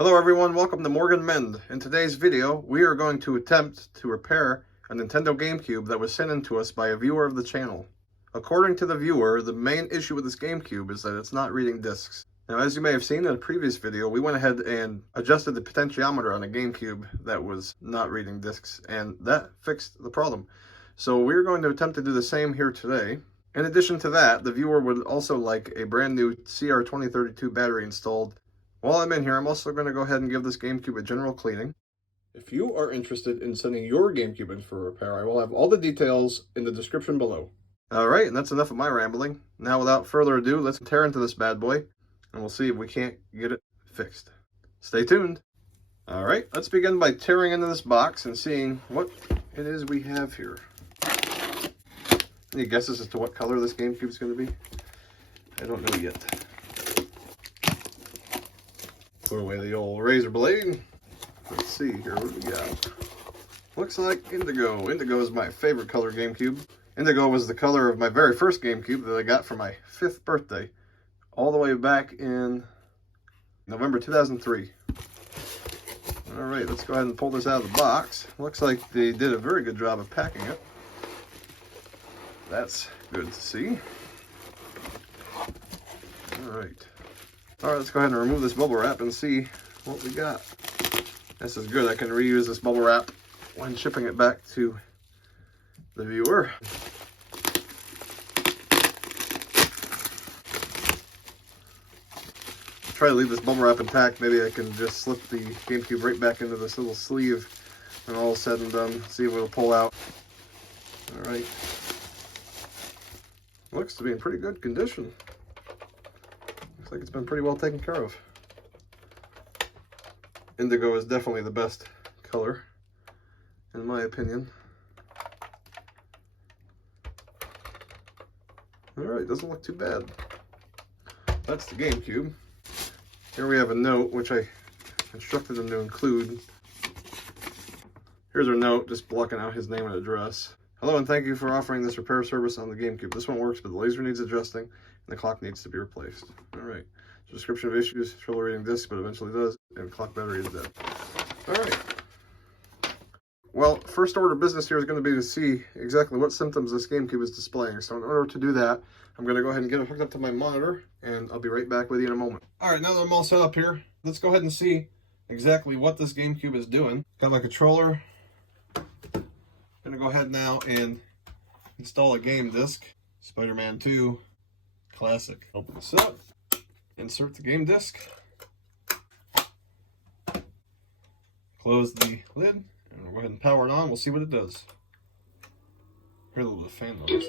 Hello everyone, welcome to MorganMendlt. In today's video, we are going to attempt to repair a Nintendo GameCube that was sent in to us by a viewer of the channel. According to the viewer, the main issue with this GameCube is that it's not reading discs. Now, as you may have seen in a previous video, we went ahead and adjusted the potentiometer on the GameCube that was not reading discs, and that fixed the problem. So we're going to attempt to do the same here today. In addition to that, the viewer would also like a brand new CR2032 battery installed. While I'm in here, I'm also going to go ahead and give this GameCube a general cleaning. If you are interested in sending your GameCube in for repair, I will have all the details in the description below. Alright, and that's enough of my rambling. Now, without further ado, let's tear into this bad boy, and we'll see if we can't get it fixed. Stay tuned. Alright, let's begin by tearing into this box and seeing what it is we have here. Any guesses as to what color this GameCube is going to be? I don't know yet. Put away the old razor blade. Let's see here, what do we got? Looks like indigo. Indigo is my favorite color GameCube. Indigo was the color of my very first GameCube that I got for my 5th birthday, all the way back in November 2003. All right, let's go ahead and pull this out of the box. Looks like they did a very good job of packing it. That's good to see. All right. All right, let's go ahead and remove this bubble wrap and see what we got. This is good. I can reuse this bubble wrap when shipping it back to the viewer. Try to leave this bubble wrap intact. Maybe I can just slip the GameCube right back into this little sleeve when all is said and done. See if it'll pull out. All right. Looks to be in pretty good condition. Looks like it's been pretty well taken care of. Indigo is definitely the best color, in my opinion. Alright, doesn't look too bad. That's the GameCube. Here we have a note, which I instructed them to include. Here's our note, just blocking out his name and address. Hello, and thank you for offering this repair service on the GameCube. This one works, but the laser needs adjusting, and the clock needs to be replaced. Alright. Description of issues, trouble reading discs, but eventually does, and clock battery is dead. Alright. Well, first order of business here is going to be to see exactly what symptoms this GameCube is displaying. So in order to do that, I'm going to go ahead and get it hooked up to my monitor, and I'll be right back with you in a moment. Alright, now that I'm all set up here, let's go ahead and see exactly what this GameCube is doing. Got my controller. I'm going to go ahead now and install a game disc. Spider-Man 2 Classic. Open this up. Insert the game disc. Close the lid. And we'll go ahead and power it on. We'll see what it does. Hear a little bit of fan noise.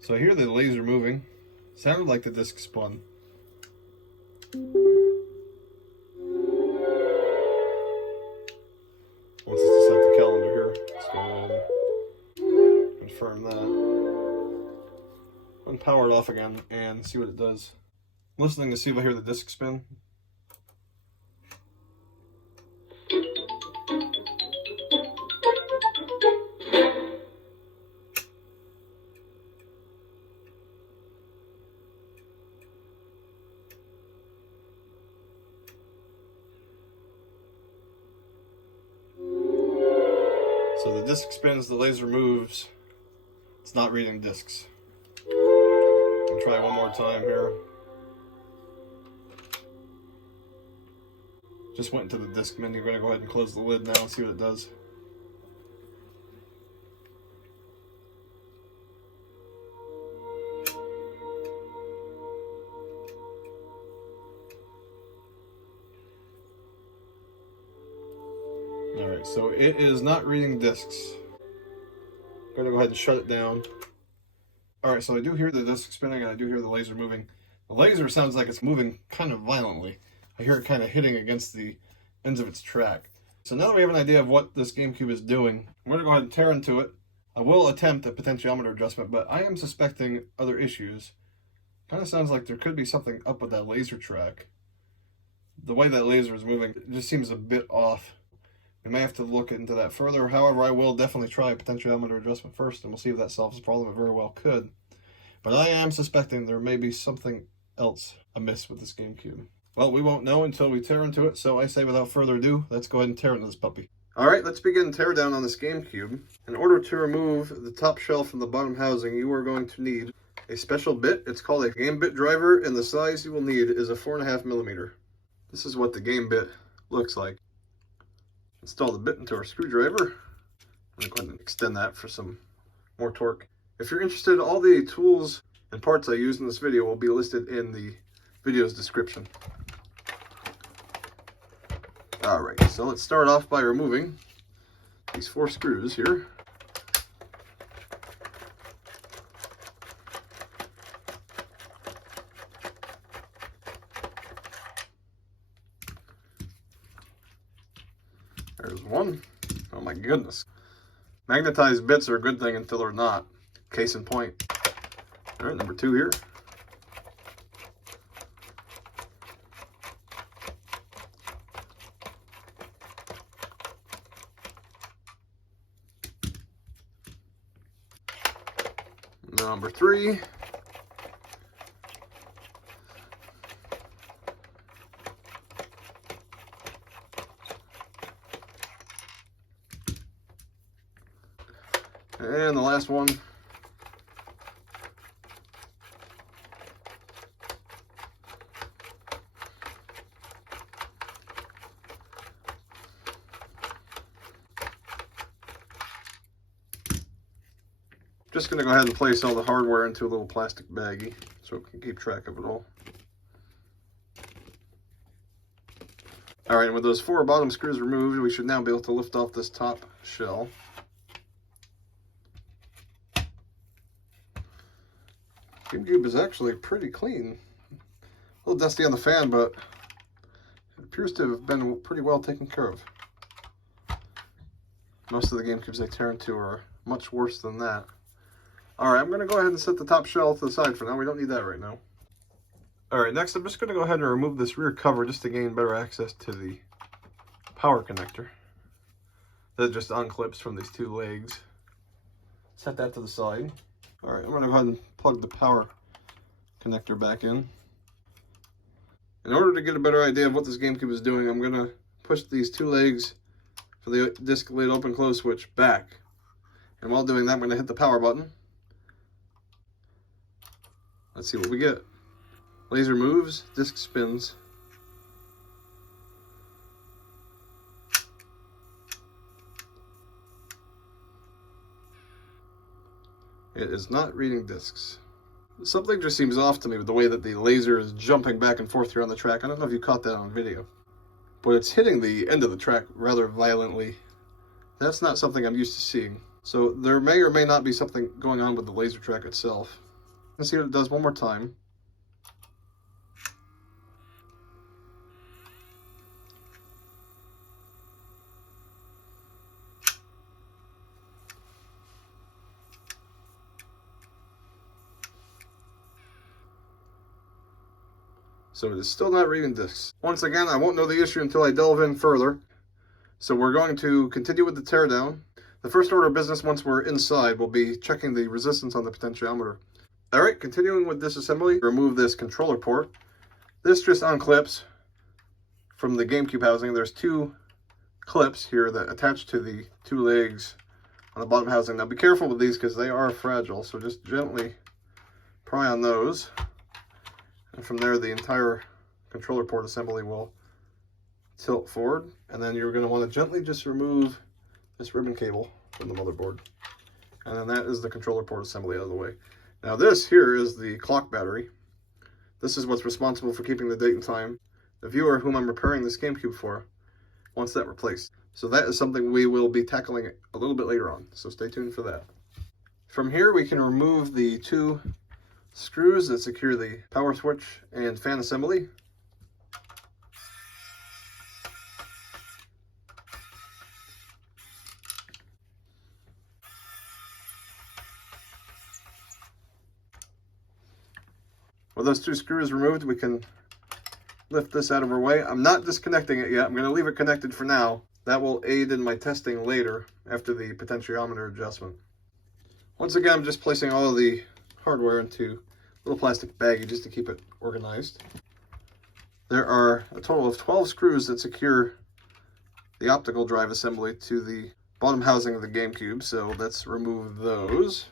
So I hear the laser moving. Sounded like the disc spun. Once it's set the calendar here, let's go ahead and confirm that. And power it off again and see what it does. Listening to see if I hear the disc spin. So the disc spins, the laser moves. It's not reading discs. I'll try one more time here. Just went into the disc menu. We're going to go ahead and close the lid now and see what it does. Alright, so it is not reading discs. I'm going to go ahead and shut it down. Alright, so I do hear the disc spinning and I do hear the laser moving. The laser sounds like it's moving kind of violently. I hear it kind of hitting against the ends of its track. So now that we have an idea of what this GameCube is doing, I'm going to go ahead and tear into it. I will attempt a potentiometer adjustment, but I am suspecting other issues. Kind of sounds like there could be something up with that laser track. The way that laser is moving, it just seems a bit off. We may have to look into that further. However, I will definitely try a potentiometer adjustment first, and we'll see if that solves the problem. It very well could. But I am suspecting there may be something else amiss with this GameCube. Well, we won't know until we tear into it, so I say without further ado, let's go ahead and tear into this puppy. Alright, let's begin teardown on this GameCube. In order to remove the top shell from the bottom housing, you are going to need a special bit. It's called a game bit driver, and the size you will need is a 4.5mm. This is what the game bit looks like. Install the bit into our screwdriver. I'm going to go ahead and extend that for some more torque. If you're interested, all the tools and parts I used in this video will be listed in the video's description. Alright, so let's start off by removing these 4 screws here. There's one. Oh my goodness. Magnetized bits are a good thing until they're not. Case in point. Alright, number 2 here. Number 3. And the last one. Just going to go ahead and place all the hardware into a little plastic baggie so we can keep track of it all. Alright, and with those 4 bottom screws removed, we should now be able to lift off this top shell. GameCube is actually pretty clean. A little dusty on the fan, but it appears to have been pretty well taken care of. Most of the GameCubes I tear into are much worse than that. Alright, I'm going to go ahead and set the top shell to the side for now. We don't need that right now. Alright, next I'm just going to go ahead and remove this rear cover just to gain better access to the power connector. That just unclips from these 2 legs. Set that to the side. Alright, I'm going to go ahead and plug the power connector back in. In order to get a better idea of what this GameCube is doing, I'm going to push these 2 legs for the disc lid open close switch back. And while doing that, I'm going to hit the power button. Let's see what we get. Laser moves, disc spins. It is not reading discs. Something just seems off to me with the way that the laser is jumping back and forth here on the track. I don't know if you caught that on video, but it's hitting the end of the track rather violently. That's not something I'm used to seeing. So there may or may not be something going on with the laser track itself. Let's see what it does one more time. So it is still not reading discs. Once again, I won't know the issue until I delve in further. So we're going to continue with the teardown. The first order of business once we're inside will be checking the resistance on the potentiometer. Alright, continuing with disassembly, remove this controller port. This just unclips from the GameCube housing. There's 2 clips here that attach to the 2 legs on the bottom housing. Now be careful with these because they are fragile, so just gently pry on those. And from there, the entire controller port assembly will tilt forward. And then you're going to want to gently just remove this ribbon cable from the motherboard. And then that is the controller port assembly out of the way. Now this here is the clock battery. This is what's responsible for keeping the date and time. The viewer whom I'm repairing this GameCube for wants that replaced. So that is something we will be tackling a little bit later on. So stay tuned for that. From here we can remove the 2 screws that secure the power switch and fan assembly. With those 2 screws removed, we can lift this out of our way. I'm not disconnecting it yet. I'm going to leave it connected for now. That will aid in my testing later after the potentiometer adjustment. Once again, I'm just placing all of the hardware into a little plastic baggie just to keep it organized. There are a total of 12 screws that secure the optical drive assembly to the bottom housing of the GameCube, so let's remove those.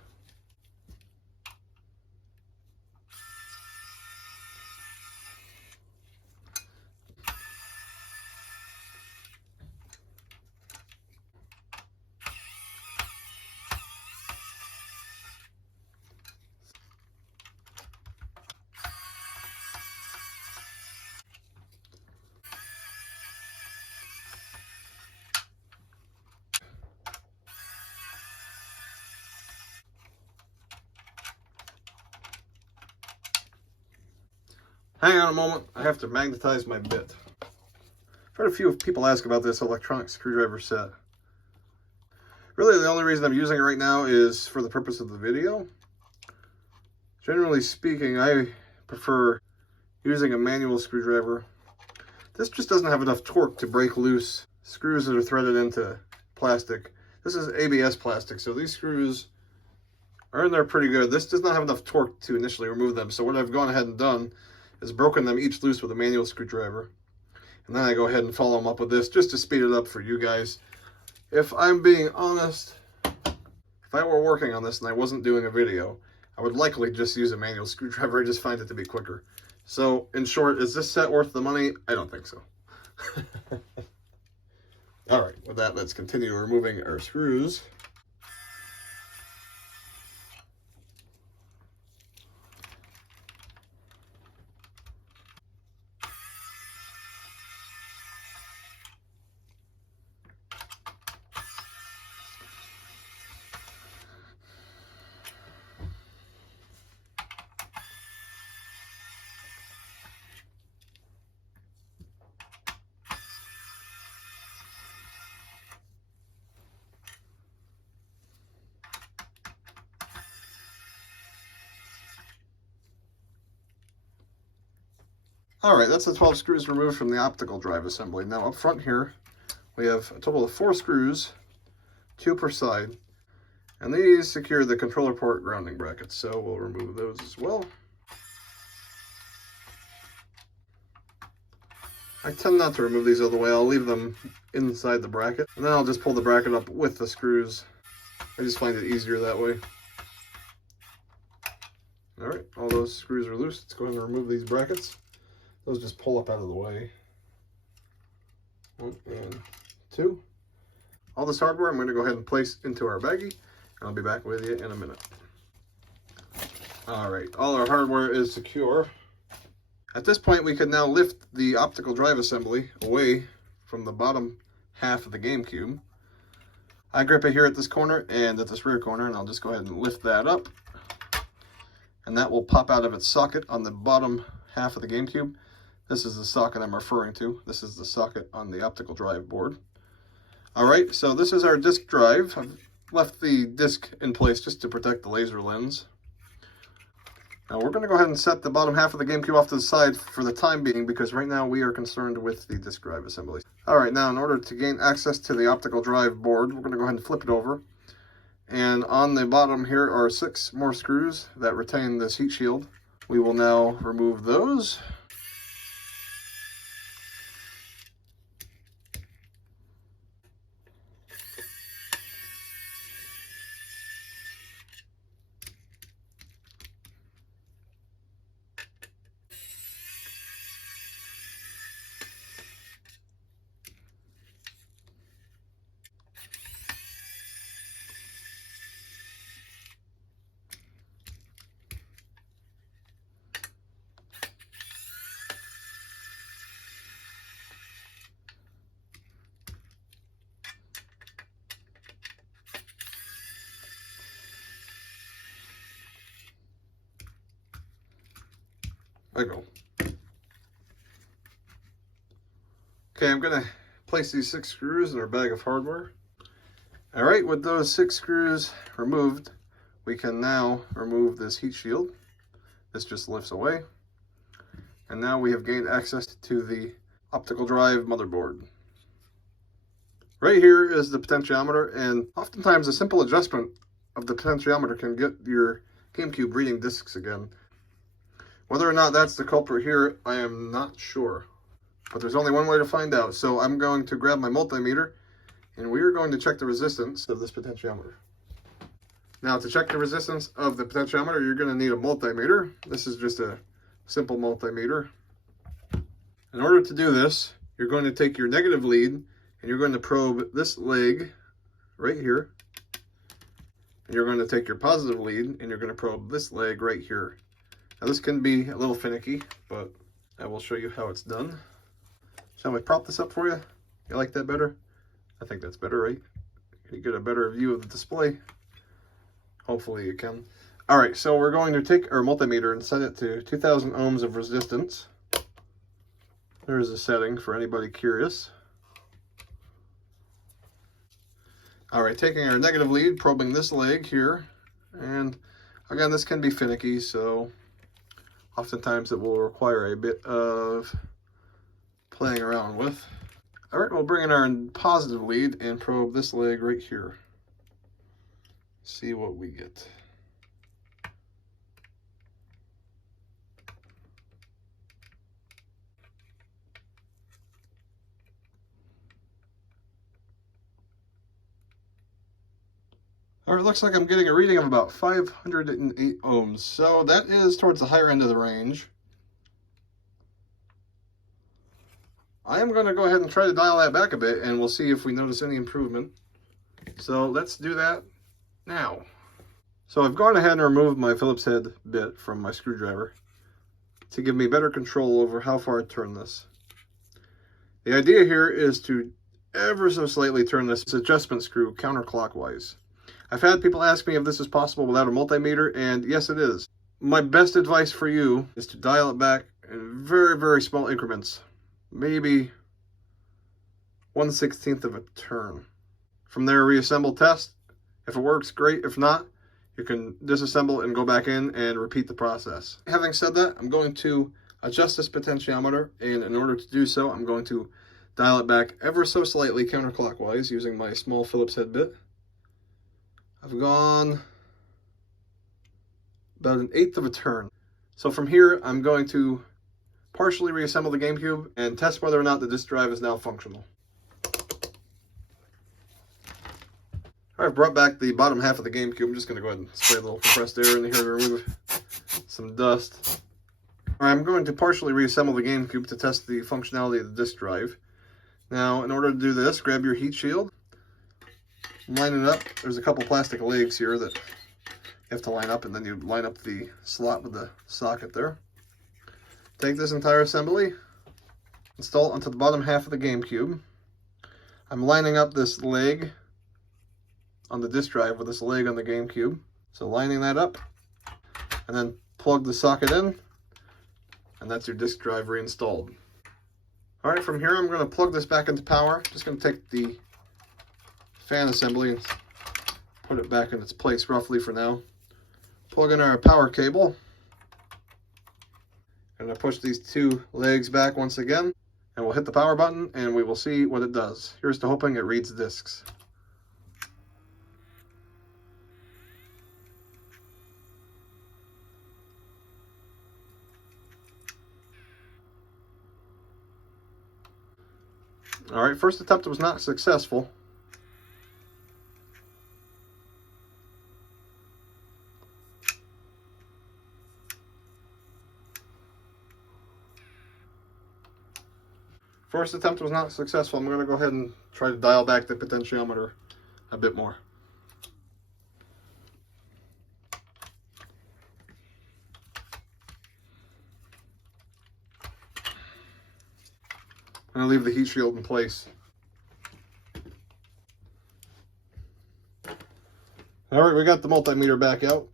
Hang on a moment, I have to magnetize my bit. I've heard a few people ask about this electronic screwdriver set. Really, the only reason I'm using it right now is for the purpose of the video. Generally speaking, I prefer using a manual screwdriver. This just doesn't have enough torque to break loose screws that are threaded into plastic. This is ABS plastic, so these screws are in there pretty good. This does not have enough torque to initially remove them, so what I've gone ahead and done is broken them each loose with a manual screwdriver. And then I go ahead and follow them up with this just to speed it up for you guys. If I'm being honest, if I were working on this and I wasn't doing a video, I would likely just use a manual screwdriver. I just find it to be quicker. So, in short, is this set worth the money? I don't think so. Alright, with that, let's continue removing our screws. Alright, that's the 12 screws removed from the optical drive assembly. Now up front here, we have a total of 4 screws, 2 per side, and these secure the controller port grounding brackets, so we'll remove those as well. I tend not to remove these all the way. I'll leave them inside the bracket, and then I'll just pull the bracket up with the screws. I just find it easier that way. Alright, all those screws are loose. Let's go ahead and remove these brackets. Those just pull up out of the way. 1 and 2. All this hardware I'm going to go ahead and place into our baggie, and I'll be back with you in a minute. Alright, all our hardware is secure. At this point, we can now lift the optical drive assembly away from the bottom half of the GameCube. I grip it here at this corner and at this rear corner, and I'll just go ahead and lift that up. And that will pop out of its socket on the bottom half of the GameCube. This is the socket I'm referring to. This is the socket on the optical drive board. Alright, so this is our disk drive. I've left the disk in place just to protect the laser lens. Now we're going to go ahead and set the bottom half of the GameCube off to the side for the time being, because right now we are concerned with the disk drive assembly. Alright, now in order to gain access to the optical drive board, we're going to go ahead and flip it over. And on the bottom here are 6 more screws that retain this heat shield. We will now remove those. There we go. Okay, I'm going to place these 6 screws in our bag of hardware. Alright, with those 6 screws removed, we can now remove this heat shield. This just lifts away. And now we have gained access to the optical drive motherboard. Right here is the potentiometer, and oftentimes a simple adjustment of the potentiometer can get your GameCube reading discs again. Whether or not that's the culprit here, I am not sure. But there's only one way to find out. So I'm going to grab my multimeter, and we are going to check the resistance of this potentiometer. Now, to check the resistance of the potentiometer, you're going to need a multimeter. This is just a simple multimeter. In order to do this, you're going to take your negative lead, and you're going to probe this leg right here. And you're going to take your positive lead, and you're going to probe this leg right here. Now, this can be a little finicky, but I will show you how it's done. Shall we prop this up for you? You like that better? I think that's better, right? You get a better view of the display. Hopefully you can. All right, so we're going to take our multimeter and set it to 2,000 ohms of resistance. There's a setting for anybody curious. All right, taking our negative lead, probing this leg here. And again, this can be finicky, so oftentimes it will require a bit of playing around with. All right, we'll bring in our positive lead and probe this leg right here. See what we get. All right, looks like I'm getting a reading of about 508 ohms. So that is towards the higher end of the range. I am going to go ahead and try to dial that back a bit, and we'll see if we notice any improvement. So let's do that now. So I've gone ahead and removed my Phillips head bit from my screwdriver to give me better control over how far I turn this. The idea here is to ever so slightly turn this adjustment screw counterclockwise. I've had people ask me if this is possible without a multimeter, and yes, it is. My best advice for you is to dial it back in very, very small increments. Maybe 1/16 of a turn. From there, reassemble, test. If it works, great. If not, you can disassemble and go back in and repeat the process. Having said that, I'm going to adjust this potentiometer, and in order to do so, I'm going to dial it back ever so slightly counterclockwise using my small Phillips head bit. I've gone about 1/8 of a turn. So from here, I'm going to partially reassemble the GameCube and test whether or not the disk drive is now functional. All right, I've brought back the bottom half of the GameCube. I'm just going to go ahead and spray a little compressed air in here to remove some dust. All right, I'm going to partially reassemble the GameCube to test the functionality of the disk drive. Now, in order to do this, grab your heat shield, line it up. There's a couple plastic legs here that you have to line up, and then you line up the slot with the socket there. Take this entire assembly, install it onto the bottom half of the GameCube. I'm lining up this leg on the disk drive with this leg on the GameCube. So lining that up, and then plug the socket in, and that's your disk drive reinstalled. All right, from here I'm going to plug this back into power. Just going to take the fan assembly and put it back in its place roughly for now. Plug in our power cable. I'm going to push these two legs back once again, and we'll hit the power button, and we will see what it does. Here's to hoping it reads discs. All right, first attempt was not successful. First attempt was not successful. I'm going to go ahead and try to dial back the potentiometer a bit more. I'm going to leave the heat shield in place. All right, we got the multimeter back out.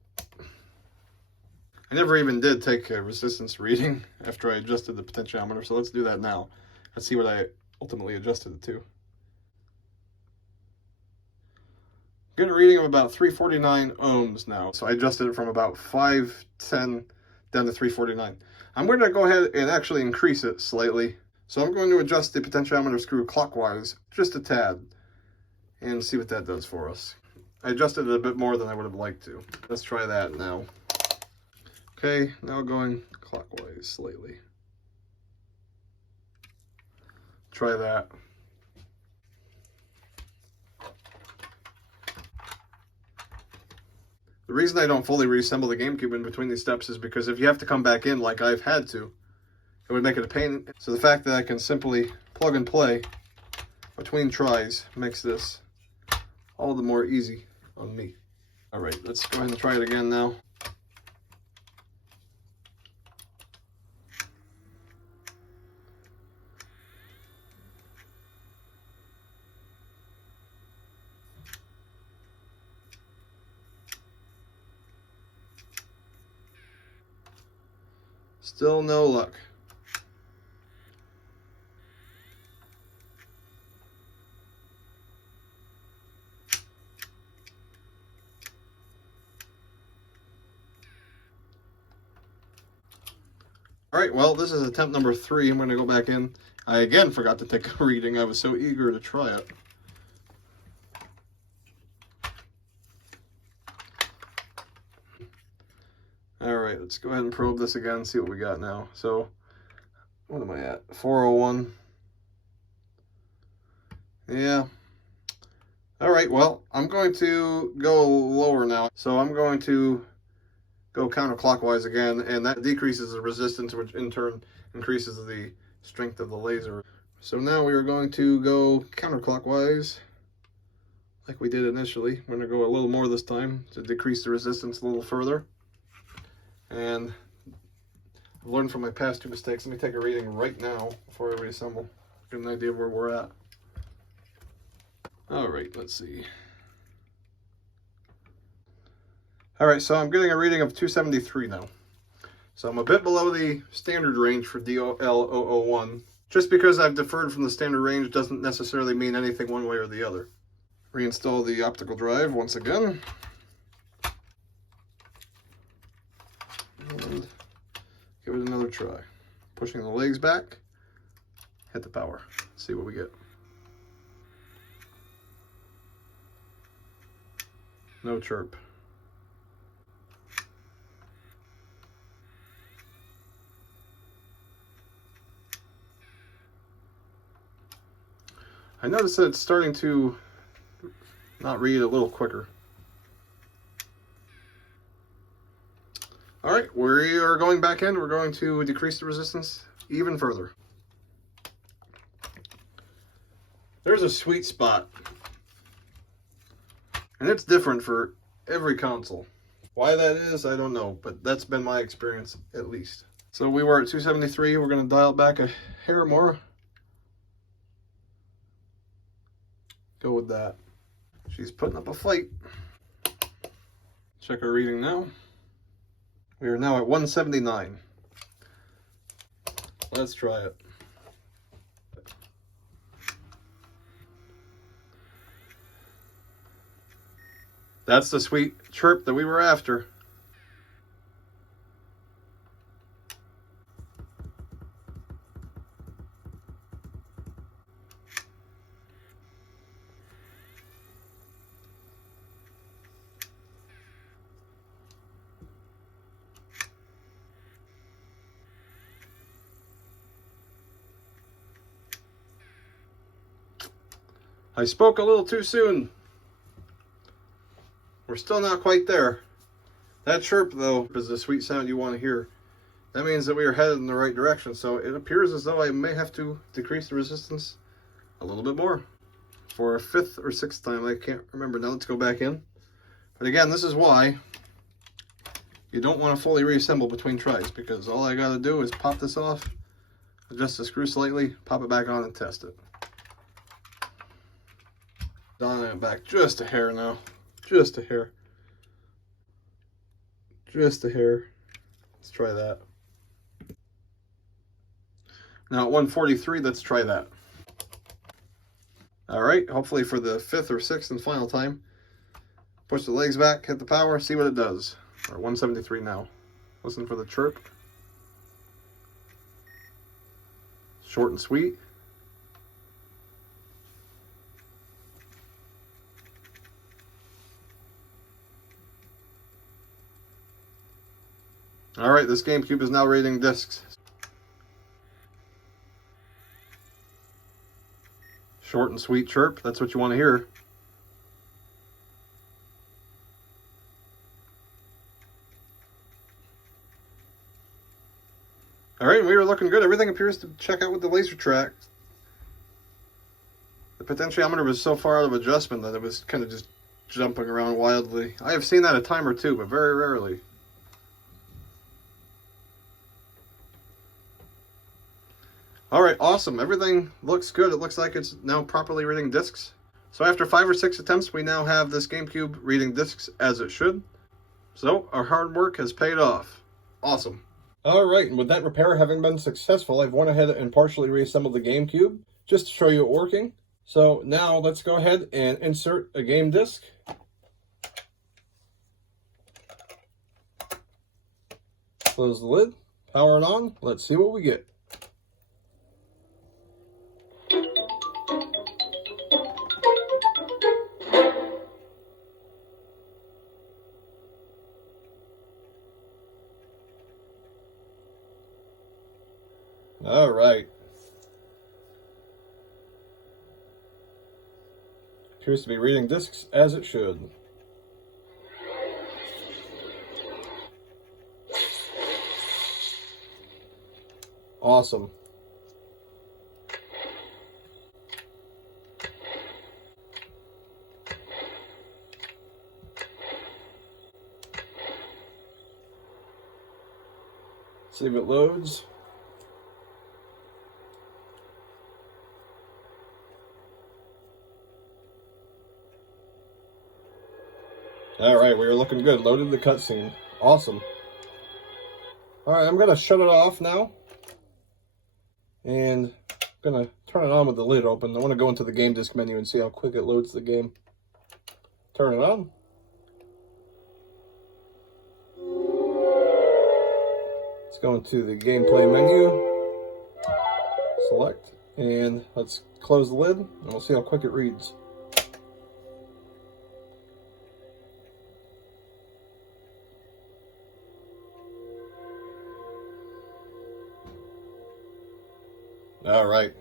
I never even did take a resistance reading after I adjusted the potentiometer, so let's do that now. Let's see what I ultimately adjusted it to. Get a reading of about 349 ohms now. So I adjusted it from about 510 down to 349. I'm going to go ahead and actually increase it slightly. So I'm going to adjust the potentiometer screw clockwise just a tad. and see what that does for us. I adjusted it a bit more than I would have liked to. Let's try that now. Okay, now going clockwise slightly. Try that. The reason I don't fully reassemble the GameCube in between these steps is because if you have to come back in like I've had to, it would make it a pain. So the fact that I can simply plug and play between tries makes this all the more easy on me. All right, let's go ahead and try it again now. Still no luck. All right, well, this is attempt number 3. I'm going to go back in. I again forgot to take a reading. I was so eager to try it. All right, let's go ahead and probe this again and see what we got now. So, what am I at? 401. Yeah. All right, well, I'm going to go lower now. So I'm going to go counterclockwise again, and that decreases the resistance, which in turn increases the strength of the laser. So now we are going to go counterclockwise like we did initially. I'm going to go a little more this time to decrease the resistance a little further. And I've learned from my past 2 mistakes. Let me take a reading right now before I reassemble. Get an idea of where we're at. All right, let's see. All right, so I'm getting a reading of 273 now. So I'm a bit below the standard range for DL001. Just because I've deferred from the standard range doesn't necessarily mean anything one way or the other. Reinstall the optical drive once again. And give it another try. Pushing the legs back, hit the power. Let's see what we get. No chirp. I noticed that it's starting to not read a little quicker. All right, we are going back in. We're going to decrease the resistance even further. There's a sweet spot. And it's different for every console. Why that is, I don't know, but that's been my experience at least. So we were at 273. We're going to dial it back a hair more. Go with that. She's putting up a fight. Check our reading now. We are now at 179. Let's try it. That's the sweet chirp that we were after. I spoke a little too soon. We're still not quite there. That chirp, though, is the sweet sound you want to hear. That means that we are headed in the right direction, so it appears as though I may have to decrease the resistance a little bit more. For a 5th or 6th time, I can't remember. Now let's go back in. But again, this is why you don't want to fully reassemble between tries, because all I got to do is pop this off, adjust the screw slightly, pop it back on, and test it. Dialing it back just a hair now. Just a hair. Just a hair. Let's try that. Now at 143, let's try that. All right, hopefully for the 5th or 6th and final time. Push the legs back, hit the power, see what it does. We're at 173 now. Listen for the chirp. Short and sweet. Alright, this GameCube is now reading discs. Short and sweet chirp, that's what you want to hear. Alright, we were looking good. Everything appears to check out with the laser track. The potentiometer was so far out of adjustment that it was kind of just jumping around wildly. I have seen that a time or two, but very rarely. Alright, awesome. Everything looks good. It looks like it's now properly reading discs. So after 5 or 6 attempts, we now have this GameCube reading discs as it should. So our hard work has paid off. Awesome. Alright, and with that repair having been successful, I've went ahead and partially reassembled the GameCube just to show you it working. So now let's go ahead and insert a game disc. Close the lid, power it on, let's see what we get. All right. Appears to be reading discs as it should. Awesome. See if it loads. Alright, we are looking good. Loaded the cutscene. Awesome. Alright, I'm going to shut it off now. And I'm going to turn it on with the lid open. I want to go into the game disc menu and see how quick it loads the game. Turn it on. Let's go into the gameplay menu. Select. And let's close the lid. And we'll see how quick it reads. Alright,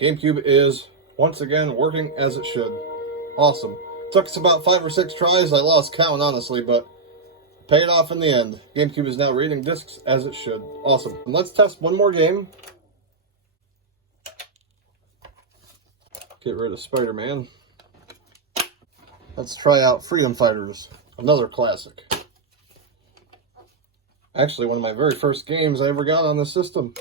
GameCube is once again working as it should. Awesome. Took us about 5 or 6 tries, I lost count honestly, but paid off in the end. GameCube is now reading discs as it should. Awesome. And let's test one more game. Get rid of Spider-Man. Let's try out Freedom Fighters, another classic. Actually, one of my very first games I ever got on the system.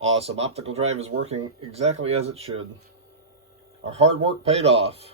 Awesome. Optical drive is working exactly as it should. Our hard work paid off.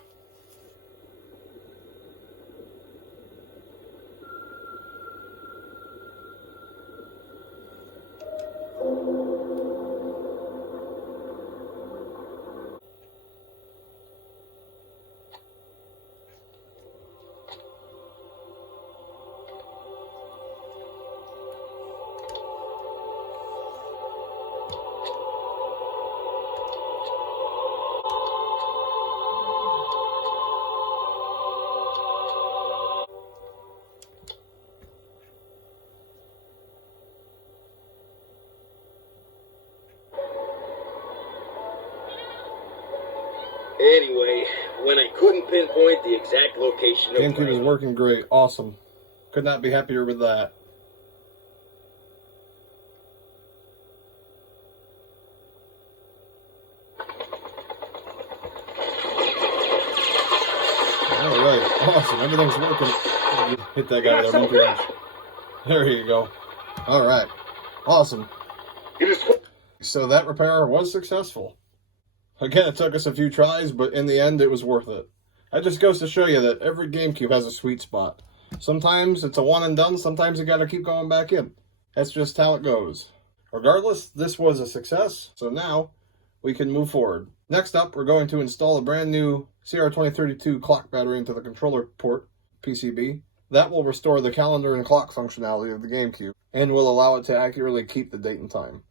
Anyway, when I couldn't pinpoint the exact location of GameCube is working great. Awesome. Could not be happier with that. Alright, awesome. Everything's working. Hit that guy with our monkey wrench. There you go. Alright. Awesome. So that repair was successful. Again, it took us a few tries, but in the end, it was worth it. That just goes to show you that every GameCube has a sweet spot. Sometimes it's a one and done, sometimes you gotta keep going back in. That's just how it goes. Regardless, this was a success, so now we can move forward. Next up, we're going to install a brand new CR2032 clock battery into the controller port, PCB. That will restore the calendar and clock functionality of the GameCube and will allow it to accurately keep the date and time.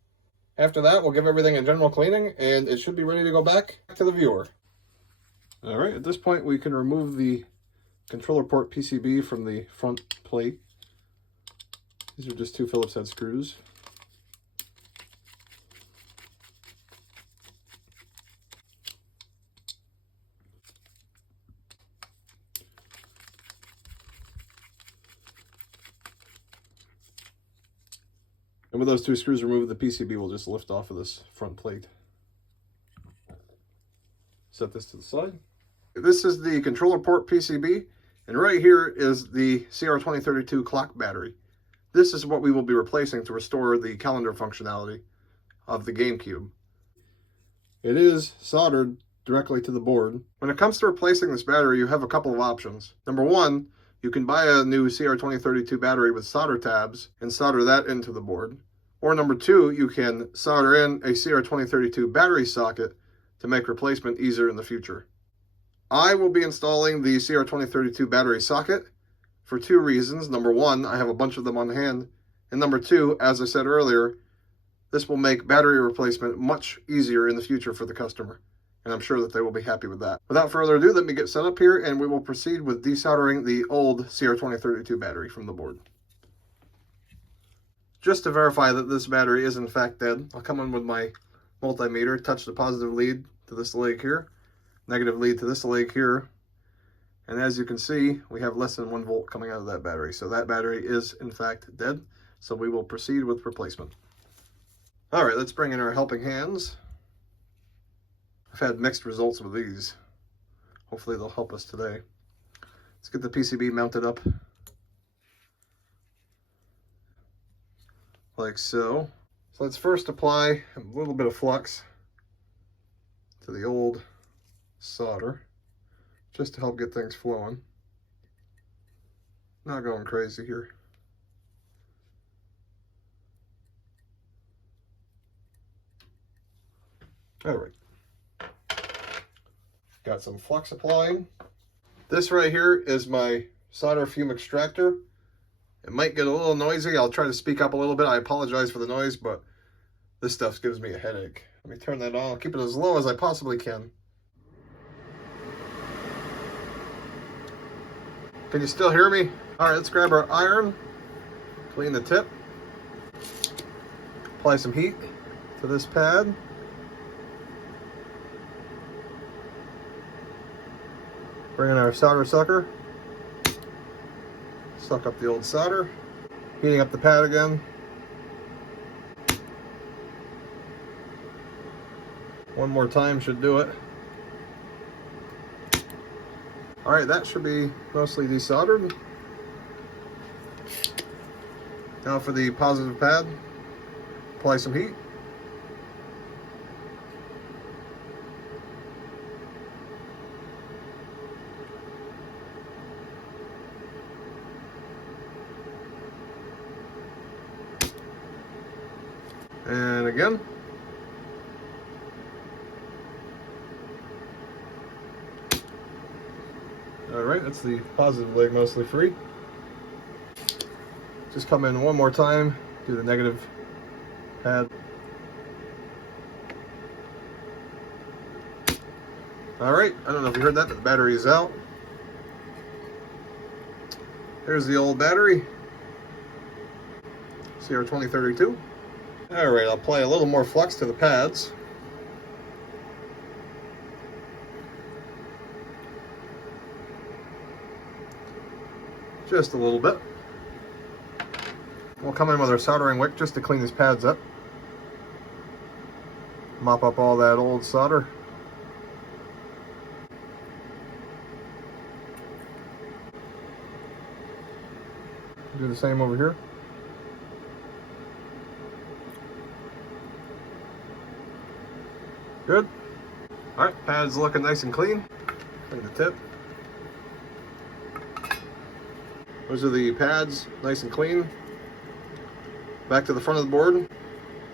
After that, we'll give everything a general cleaning and it should be ready to go back to the viewer. Alright, at this point we can remove the controller port PCB from the front plate. These are just 2 Phillips head screws. And with those 2 screws removed, the PCB will just lift off of this front plate. Set this to the side. This is the controller port PCB, and right here is the CR2032 clock battery. This is what we will be replacing to restore the calendar functionality of the GameCube. It is soldered directly to the board. When it comes to replacing this battery, you have a couple of options. Number one, you can buy a new CR2032 battery with solder tabs and solder that into the board. Or number two, you can solder in a CR2032 battery socket to make replacement easier in the future. I will be installing the CR2032 battery socket for 2 reasons. Number one, I have a bunch of them on hand. And number two, as I said earlier, this will make battery replacement much easier in the future for the customer. And I'm sure that they will be happy with that. Without further ado, let me get set up here and we will proceed with desoldering the old CR2032 battery from the board. Just to verify that this battery is in fact dead, I'll come in with my multimeter, touch the positive lead to this leg here, negative lead to this leg here, and as you can see, we have less than 1 volt coming out of that battery. So that battery is in fact dead, so we will proceed with replacement. Alright, let's bring in our helping hands. I've had mixed results with these. Hopefully they'll help us today. Let's get the PCB mounted up. Like so. So let's first apply a little bit of flux to the old solder, just to help get things flowing. Not going crazy here. Alright. Got some flux applied. This right here is my solder fume extractor. It might get a little noisy. I'll try to speak up a little bit. I apologize for the noise, but this stuff gives me a headache. Let me turn that on. I'll keep it as low as I possibly can. Can you still hear me? Alright, let's grab our iron, clean the tip, apply some heat to this pad. Bring in our solder sucker, suck up the old solder, heating up the pad again. One more time should do it. Alright, that should be mostly desoldered. Now for the positive pad, apply some heat. And again. Alright, that's the positive leg mostly free. Just come in one more time, do the negative pad. Alright, I don't know if you heard that, but the battery is out. There's the old battery, CR2032. Alright, I'll apply a little more flux to the pads. Just a little bit. We'll come in with our soldering wick just to clean these pads up. Mop up all that old solder. Do the same over here. Good. Alright, pad's looking nice and clean. Clean the tip. Those are the pads, nice and clean. Back to the front of the board.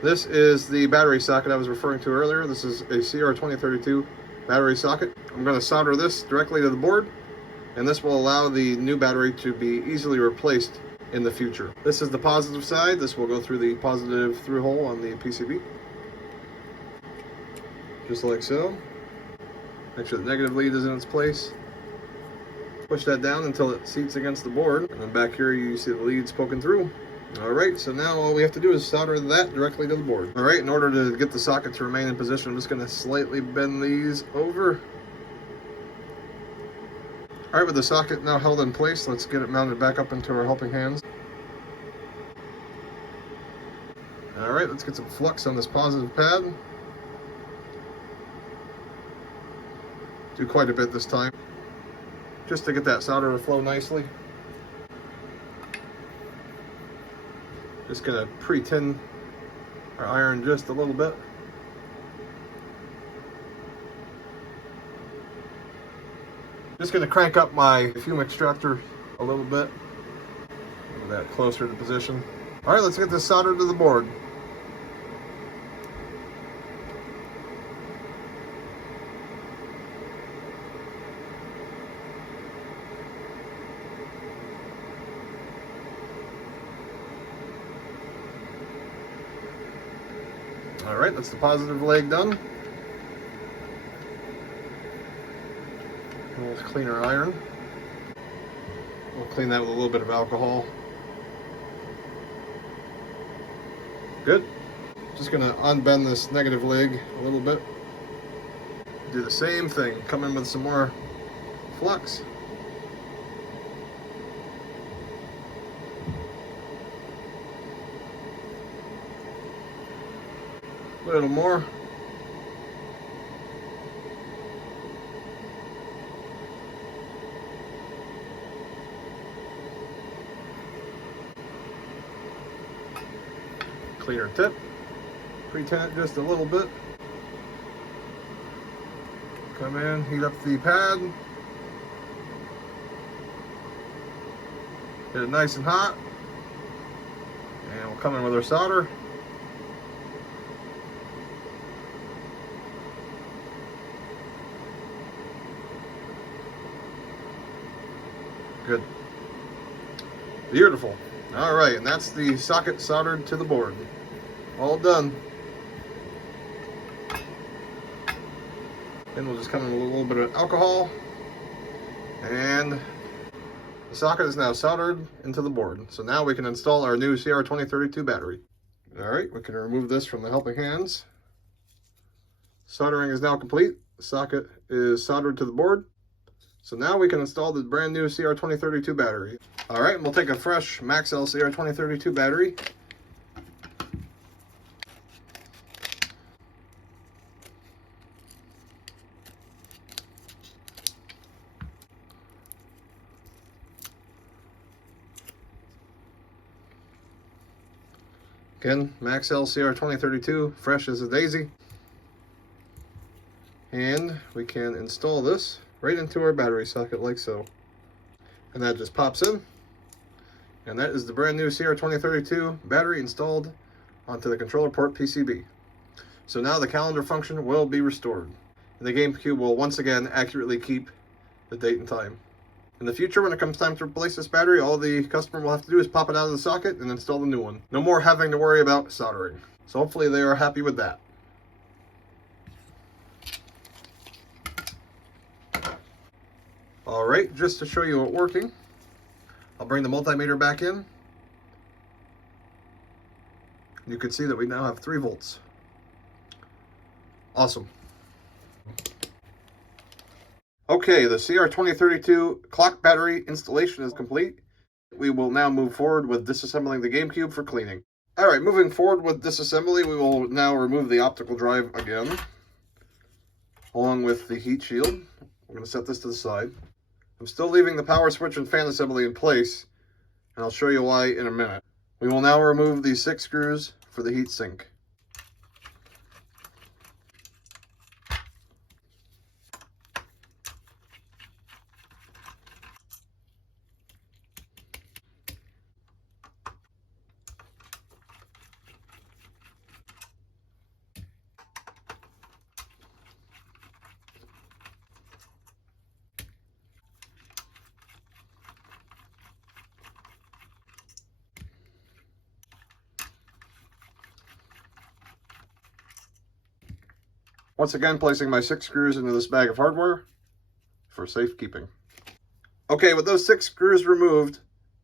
This is the battery socket I was referring to earlier. This is a CR2032 battery socket. I'm going to solder this directly to the board. and this will allow the new battery to be easily replaced in the future. This is the positive side. This will go through the positive through hole on the PCB, just like so. Make sure the negative lead is in its place. Push that down until it seats against the board, and then back here you see the leads poking through. Alright, so now all we have to do is solder that directly to the board. Alright, in order to get the socket to remain in position, I'm just going to slightly bend these over. Alright, with the socket now held in place, let's get it mounted back up into our helping hands. Alright, let's get some flux on this positive pad. Do quite a bit this time, just to get that solder to flow nicely. Just gonna pre-tin our iron just a little bit. Just gonna crank up my fume extractor a little bit. Move that closer to position. All right, let's get this soldered to the board. All right, that's the positive leg done. We'll clean our iron. We'll clean that with a little bit of alcohol. Good. Just gonna unbend this negative leg a little bit. Do the same thing. Come in with some more flux. A little more. Cleaner tip. Pre-tin it just a little bit. Come in, heat up the pad. Get it nice and hot. And we'll come in with our solder. Good. Beautiful. All right, and that's the socket soldered to the board. All done. Then we'll just come in with a little bit of alcohol, and the socket is now soldered into the board. So now we can install our new CR2032 battery. All right, we can remove this from the helping hands. Soldering is now complete. The socket is soldered to the board. So now we can install the brand new CR2032 battery. All right, we'll take a fresh Maxell CR2032 battery. Again, Maxell CR2032, fresh as a daisy. And we can install this right into our battery socket like so. And that just pops in. And that is the brand new CR2032 battery installed onto the controller port PCB. So now the calendar function will be restored. And the GameCube will once again accurately keep the date and time. In the future, when it comes time to replace this battery, all the customer will have to do is pop it out of the socket and install the new one. No more having to worry about soldering. So hopefully they are happy with that. All right, just to show you it working, I'll bring the multimeter back in. You can see that we now have 3 volts. Awesome. Okay, the CR2032 clock battery installation is complete. We will now move forward with disassembling the GameCube for cleaning. All right, moving forward with disassembly, we will now remove the optical drive again, along with the heat shield. We're going to set this to the side. I'm still leaving the power switch and fan assembly in place, and I'll show you why in a minute. We will now remove the 6 screws for the heat sink. Once again, placing my 6 screws into this bag of hardware for safekeeping. Okay, with those 6 screws removed,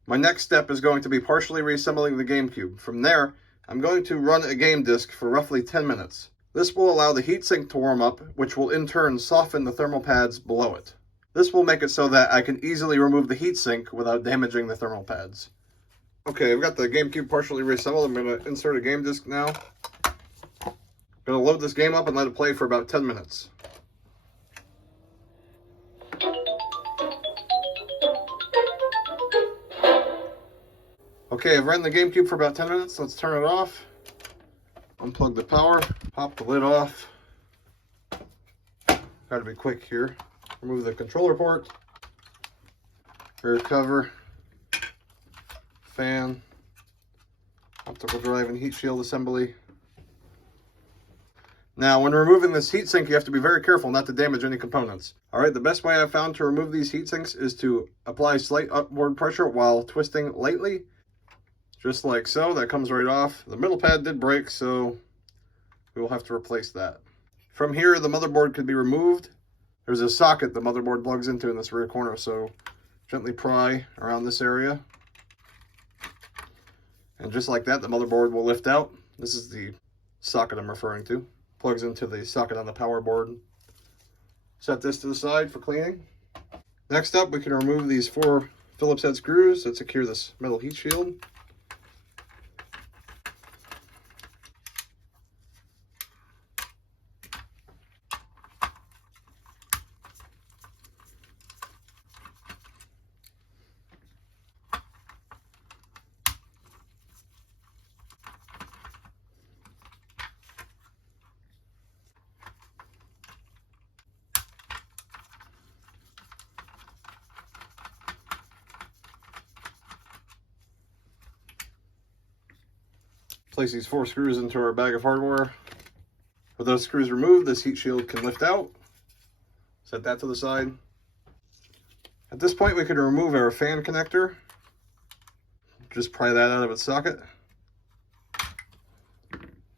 my next step is going to be partially reassembling the GameCube. From there, I'm going to run a game disc for roughly 10 minutes. This will allow the heatsink to warm up, which will in turn soften the thermal pads below it. This will make it so that I can easily remove the heatsink without damaging the thermal pads. Okay, I've got the GameCube partially reassembled. I'm going to insert a game disc now. I'm going to load this game up and let it play for about 10 minutes. Okay, I've ran the GameCube for about 10 minutes. Let's turn it off. Unplug the power. Pop the lid off. Got to be quick here. Remove the controller port. Rear cover. Fan. Optical drive and heat shield assembly. Now, when removing this heatsink, you have to be very careful not to damage any components. Alright, the best way I've found to remove these heatsinks is to apply slight upward pressure while twisting lightly. Just like so. That comes right off. The middle pad did break, so we will have to replace that. From here, the motherboard could be removed. There's a socket the motherboard plugs into in this rear corner, so gently pry around this area. And just like that, the motherboard will lift out. This is the socket I'm referring to. Plugs into the socket on the power board. Set this to the side for cleaning. Next up, we can remove these 4 Phillips head screws that secure this metal heat shield. Place these 4 screws into our bag of hardware. With those screws removed, this heat shield can lift out. Set that to the side. At this point, we can remove our fan connector. Just pry that out of its socket.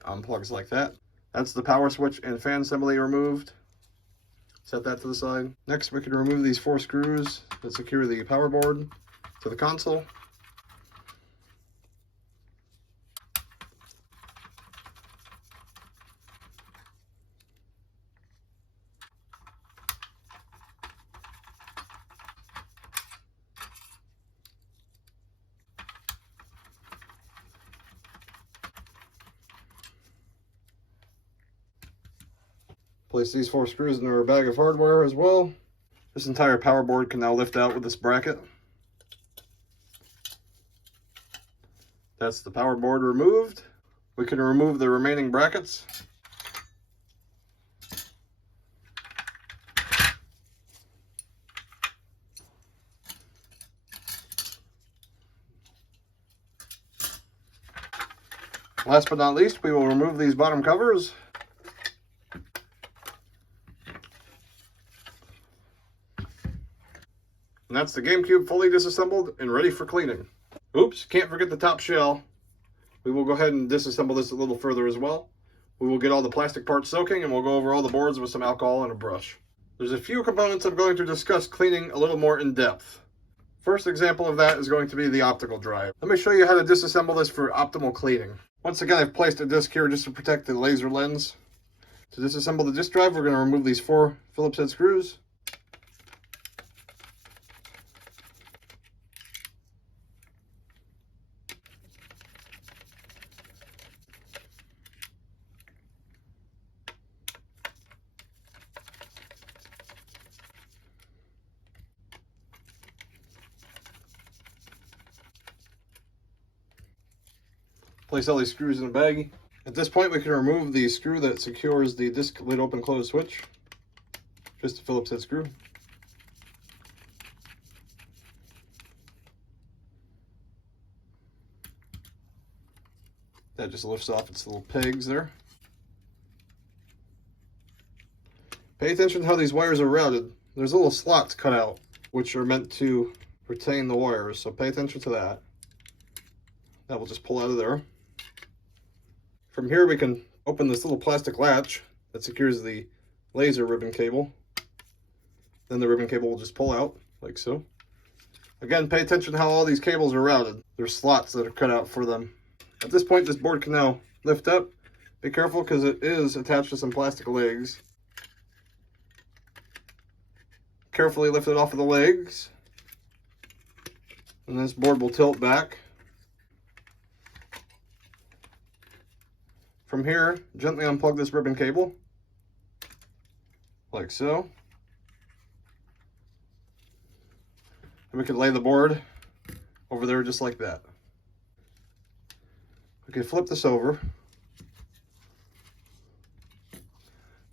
Unplugs like that. That's the power switch and fan assembly removed. Set that to the side. Next, we can remove these 4 screws that secure the power board to the console. Place these 4 screws into our bag of hardware as well. This entire power board can now lift out with this bracket. That's the power board removed. We can remove the remaining brackets. Last but not least, we will remove these bottom covers. And that's the GameCube fully disassembled and ready for cleaning. Oops, can't forget the top shell. We will go ahead and disassemble this a little further as well. We will get all the plastic parts soaking and we'll go over all the boards with some alcohol and a brush. There's a few components I'm going to discuss cleaning a little more in depth. First example of that is going to be the optical drive. Let me show you how to disassemble this for optimal cleaning. Once again, I've placed a disc here just to protect the laser lens. To disassemble the disc drive, we're going to remove these 4 Phillips head screws. Place all these screws in a baggie. At this point, we can remove the screw that secures the disc lid open close switch. Just a Phillips head screw. That just lifts off its little pegs there. Pay attention to how these wires are routed. There's little slots cut out, which are meant to retain the wires, so pay attention to that. That will just pull out of there. From here we can open this little plastic latch that secures the laser ribbon cable. Then the ribbon cable will just pull out, like so. Again, pay attention to how all these cables are routed. There's slots that are cut out for them. At this point, this board can now lift up. Be careful because it is attached to some plastic legs. Carefully lift it off of the legs. And this board will tilt back. From here, gently unplug this ribbon cable, like so. And we can lay the board over there just like that. We can flip this over.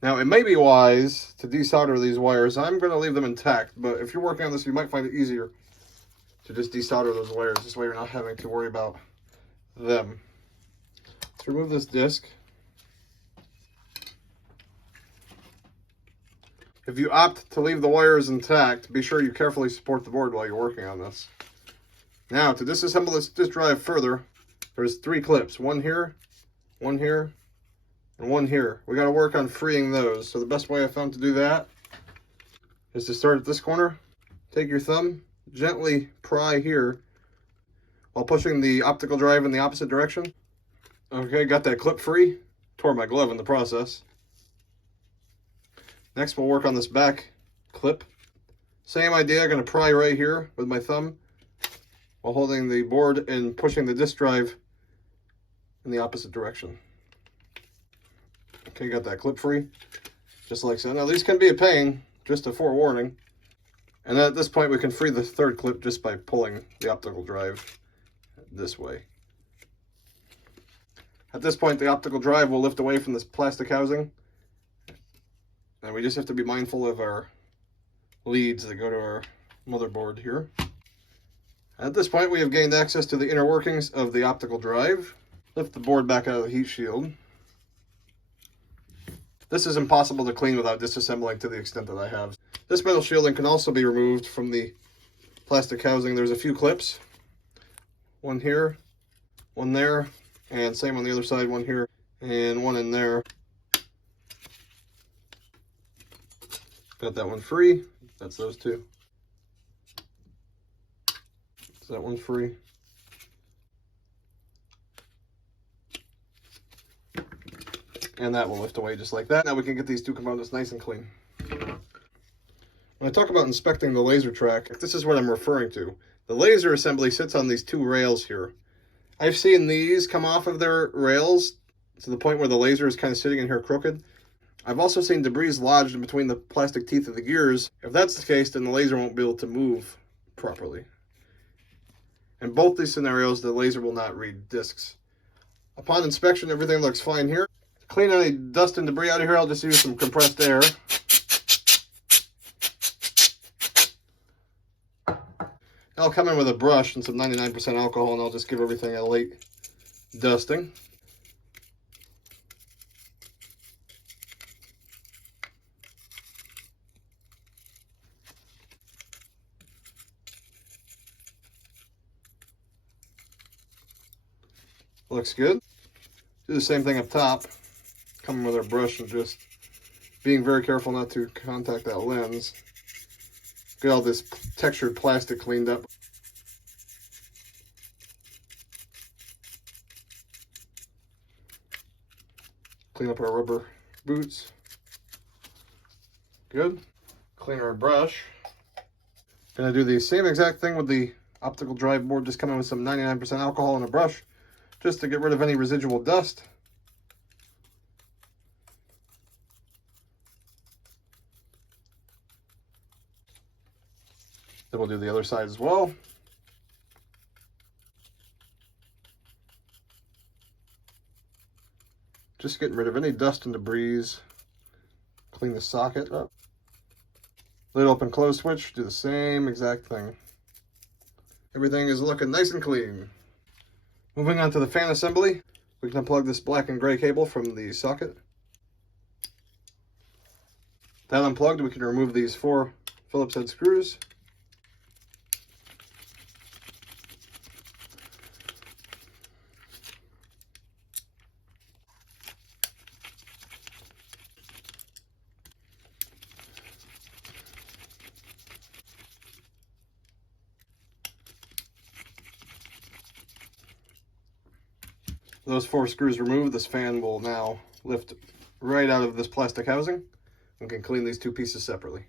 Now, it may be wise to desolder these wires. I'm going to leave them intact, but if you're working on this, you might find it easier to just desolder those wires. This way you're not having to worry about them. Let's remove this disc. If you opt to leave the wires intact, be sure you carefully support the board while you're working on this. Now, to disassemble this disk drive further, there's 3 clips. One here, and one here. We got to work on freeing those. So the best way I found to do that is to start at this corner. Take your thumb, gently pry here while pushing the optical drive in the opposite direction. Okay, got that clip free. Tore my glove in the process. Next, we'll work on this back clip. Same idea, I'm going to pry right here with my thumb while holding the board and pushing the disk drive in the opposite direction. Okay, got that clip free, just like so. Now, these can be a pain, just a forewarning. And at this point, we can free the 3rd clip just by pulling the optical drive this way. At this point, the optical drive will lift away from this plastic housing. And we just have to be mindful of our leads that go to our motherboard here. At this point, we have gained access to the inner workings of the optical drive. Lift the board back out of the heat shield. This is impossible to clean without disassembling to the extent that I have. This metal shielding can also be removed from the plastic housing. There's a few clips. One here, one there, and same on the other side, one here, and one in there. Got that one free. That's those 2. So that one's free. And that will lift away just like that. Now we can get these 2 components nice and clean. When I talk about inspecting the laser track, this is what I'm referring to. The laser assembly sits on these 2 rails here. I've seen these come off of their rails to the point where the laser is kind of sitting in here crooked. I've also seen debris lodged in between the plastic teeth of the gears. If that's the case, then the laser won't be able to move properly. In both these scenarios, the laser will not read discs. Upon inspection, everything looks fine here. To clean any dust and debris out of here, I'll just use some compressed air. I'll come in with a brush and some 99% alcohol, and I'll just give everything a light dusting. Looks good. Do the same thing up top. Coming with our brush and just being very careful not to contact that lens. Get all this textured plastic cleaned up. Clean up our rubber boots. Good. Clean our brush. Gonna do the same exact thing with the optical drive board. Just come in with some 99% alcohol and a brush, just to get rid of any residual dust. Then we'll do the other side as well. Just getting rid of any dust and debris. Clean the socket up. Lid open close switch, do the same exact thing. Everything is looking nice and clean. Moving on to the fan assembly, we can unplug this black and gray cable from the socket. That unplugged, we can remove these 4 Phillips head screws. Those 4 screws removed, this fan will now lift right out of this plastic housing and can clean these 2 pieces separately.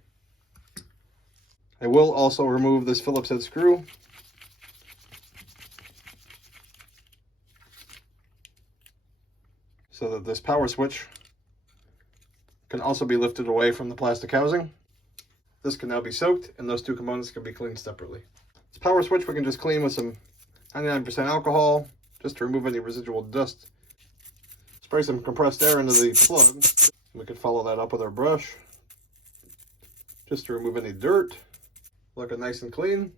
I will also remove this Phillips head screw so that this power switch can also be lifted away from the plastic housing. This can now be soaked and those 2 components can be cleaned separately. This power switch we can just clean with some 99% alcohol just to remove any residual dust. Spray some compressed air into the plug. We can follow that up with our brush just to remove any dirt. Looking nice and clean.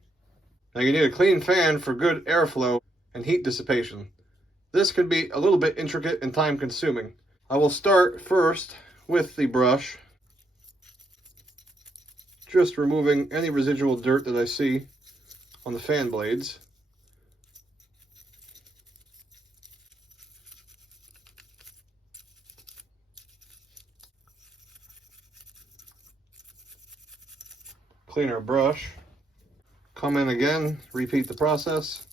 Now you need a clean fan for good airflow and heat dissipation. This can be a little bit intricate and time consuming. I will start first with the brush, just removing any residual dirt that I see on the fan blades. Clean our brush, come in again, repeat the process.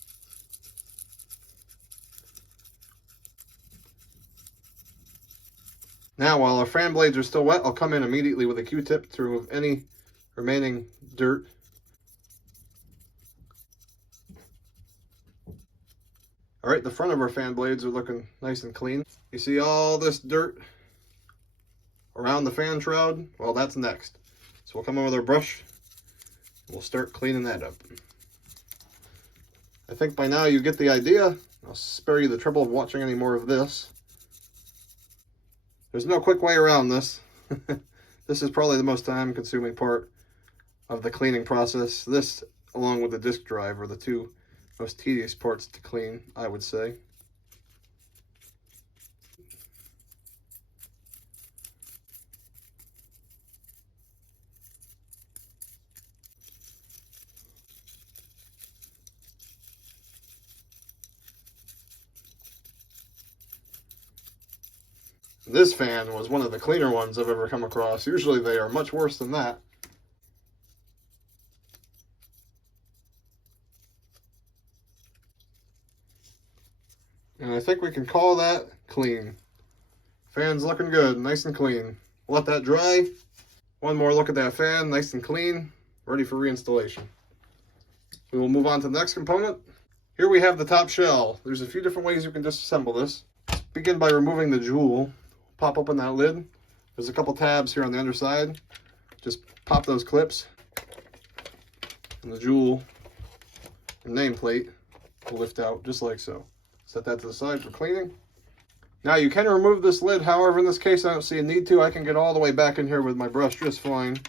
Now while our fan blades are still wet, I'll come in immediately with a Q-tip to remove any remaining dirt. Alright, the front of our fan blades are looking nice and clean. You see all this dirt around the fan shroud? Well, that's next. So we'll come in with our brush. We'll start cleaning that up. I think by now you get the idea. I'll spare you the trouble of watching any more of this. There's no quick way around this. This is probably the most time-consuming part of the cleaning process. This, along with the disk drive, are the 2 most tedious parts to clean, I would say. This fan was one of the cleaner ones I've ever come across. Usually they are much worse than that. And I think we can call that clean. Fan's looking good, nice and clean. Let that dry. One more look at that fan, nice and clean, ready for reinstallation. We will move on to the next component. Here we have the top shell. There's a few different ways you can disassemble this. Begin by removing the jewel. Pop open that lid. There's a couple tabs here on the underside. Just pop those clips, and the jewel and nameplate will lift out just like so. Set that to the side for cleaning. Now you can remove this lid, however in this case I don't see a need to. I can get all the way back in here with my brush just fine.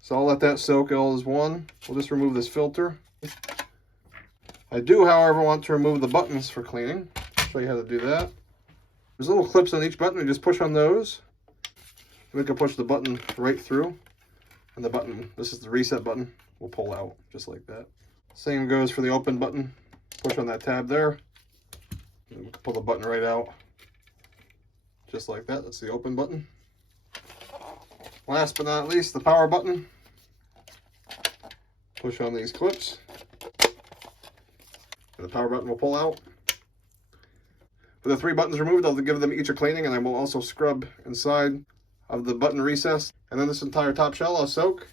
So I'll let that soak all as one. We'll just remove this filter. I do, however, want to remove the buttons for cleaning. I'll show you how to do that. There's little clips on each button. You just push on those. We can push the button right through. And the button, this is the reset button, will pull out just like that. Same goes for the open button. Push on that tab there. And we can pull the button right out. Just like that. That's the open button. Last but not least, the power button. Push on these clips. And the power button will pull out. With the 3 buttons removed, I'll give them each a cleaning, and I will also scrub inside of the button recess. And then this entire top shell I'll soak.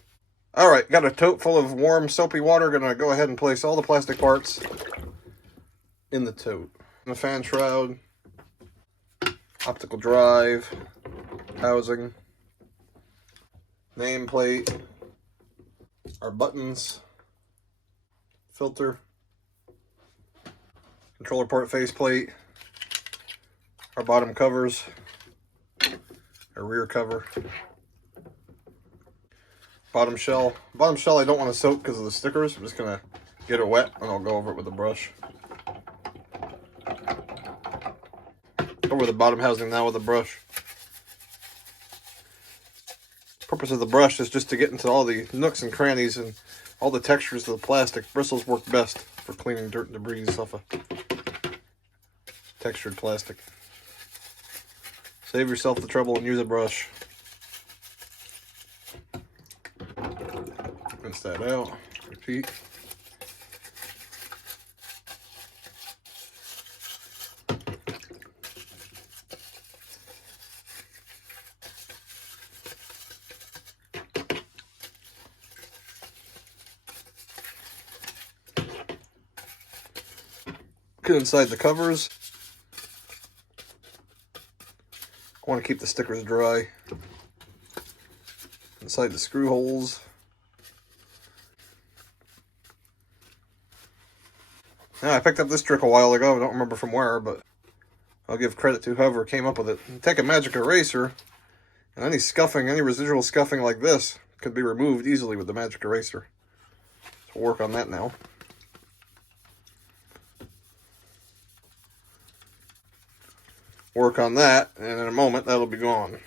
Alright, got a tote full of warm soapy water. Gonna go ahead and place all the plastic parts in the tote. The fan shroud, optical drive, housing, nameplate, our buttons, filter, controller port faceplate, our bottom covers, our rear cover, bottom shell. Bottom shell I don't want to soak because of the stickers. I'm just going to get it wet and I'll go over it with a brush. Over the bottom housing now with a brush. The purpose of the brush is just to get into all the nooks and crannies and all the textures of the plastic. Bristles work best for cleaning dirt and debris off of textured plastic. Save yourself the trouble and use a brush. Rinse that out. Repeat. Get inside the covers. I want to keep the stickers dry. Inside the screw holes. Now, I picked up this trick a while ago. I don't remember from where, but I'll give credit to whoever came up with it. Take a magic eraser, and any scuffing, any residual scuffing like this could be removed easily with the magic eraser. So we'll work on that now. Work on that, and in a moment that'll be gone.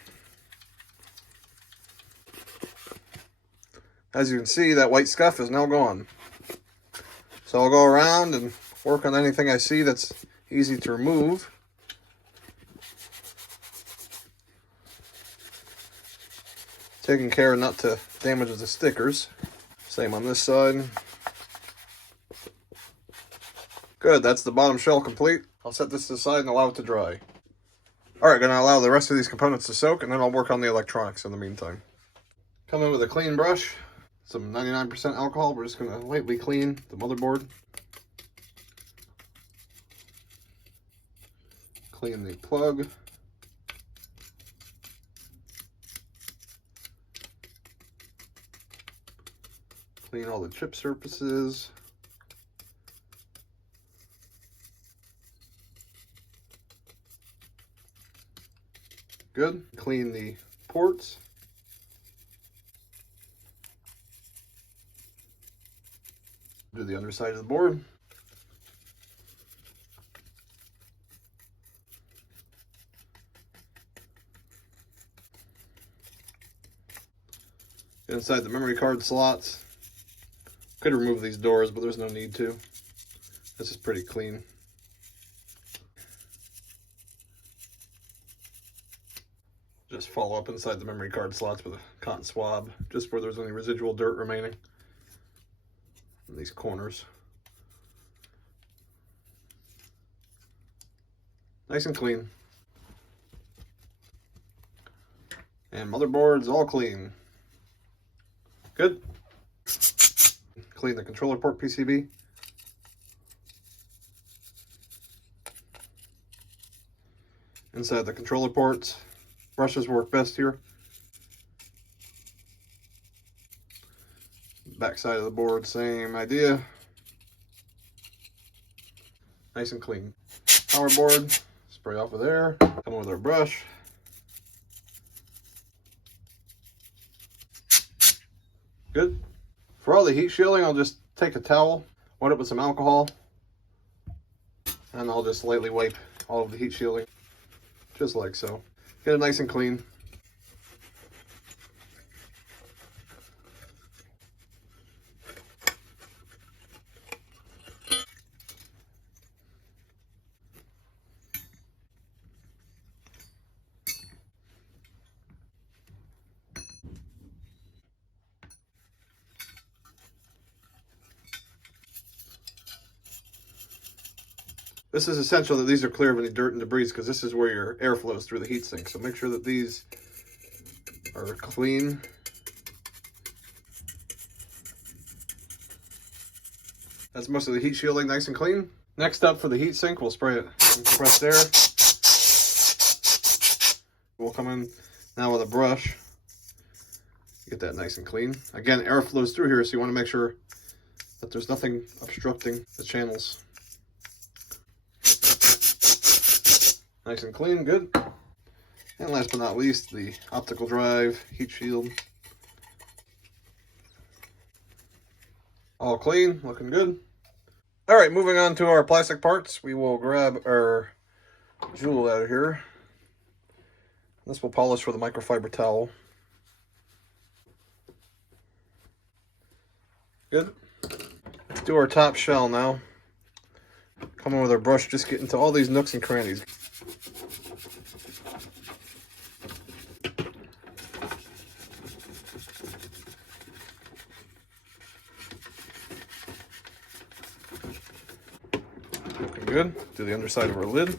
As you can see, that white scuff is now gone. So I'll go around and work on anything I see that's easy to remove. Taking care not to damage the stickers. Same on this side. Good, that's the bottom shell complete. I'll set this to the side and allow it to dry. Alright, gonna allow the rest of these components to soak, and then I'll work on the electronics in the meantime. Come in with a clean brush. Some 99% alcohol. We're just going to lightly clean the motherboard. Clean the plug. Clean all the chip surfaces. Good. Clean the ports. Do the underside of the board. Inside the memory card slots. Could remove these doors, but there's no need to. This is pretty clean. Just follow up inside the memory card slots with a cotton swab, just where there's any residual dirt remaining. In these corners. Nice and clean. And motherboard's all clean. Good. Clean the controller port PCB. Inside the controller ports. Brushes work best here. Back side of the board, same idea. Nice and clean. Power board, spray off with air. Come with our brush. Good. For all the heat shielding, I'll just take a towel, wet it with some alcohol, and I'll just lightly wipe all of the heat shielding, just like so. Get it nice and clean. This is essential that these are clear of any dirt and debris because this is where your air flows through the heatsink. So make sure that these are clean. That's most of the heat shielding nice and clean. Next up for the heatsink, we'll spray it with compressed air. We'll come in now with a brush. Get that nice and clean. Again, air flows through here, so you want to make sure that there's nothing obstructing the channels. Nice and clean, good. And last but not least, the optical drive, heat shield. All clean, looking good. All right, moving on to our plastic parts. We will grab our jewel out of here. This will polish with a microfiber towel. Good. Let's do our top shell now. Come in with our brush, just get into all these nooks and crannies. Looking good. Do the underside of our lid.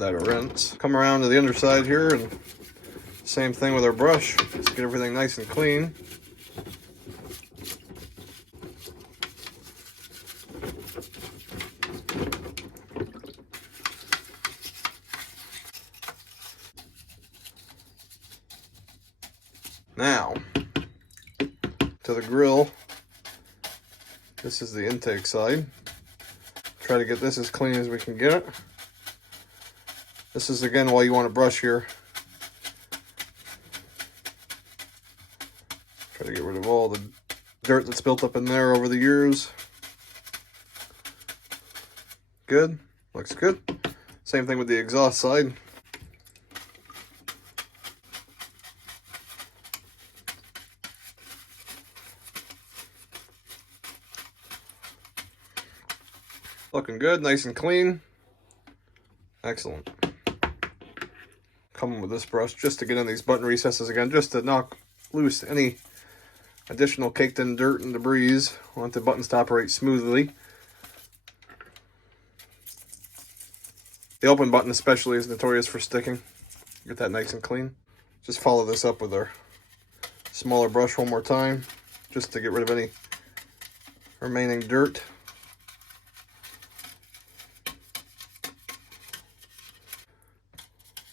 that a rinse. Come around to the underside here and same thing with our brush. Let's get everything nice and clean. Now, to the grill. This is the intake side. Try to get this as clean as we can get it. This is again why you want to brush here. Try to get rid of all the dirt that's built up in there over the years. Good, looks good. Same thing with the exhaust side. Looking good, nice and clean. Excellent. Coming with this brush just to get in these button recesses again, just to knock loose any additional caked in dirt and debris. I want the buttons to operate smoothly. The open button especially is notorious for sticking. Get that nice and clean. Just follow this up with our smaller brush one more time, just to get rid of any remaining dirt.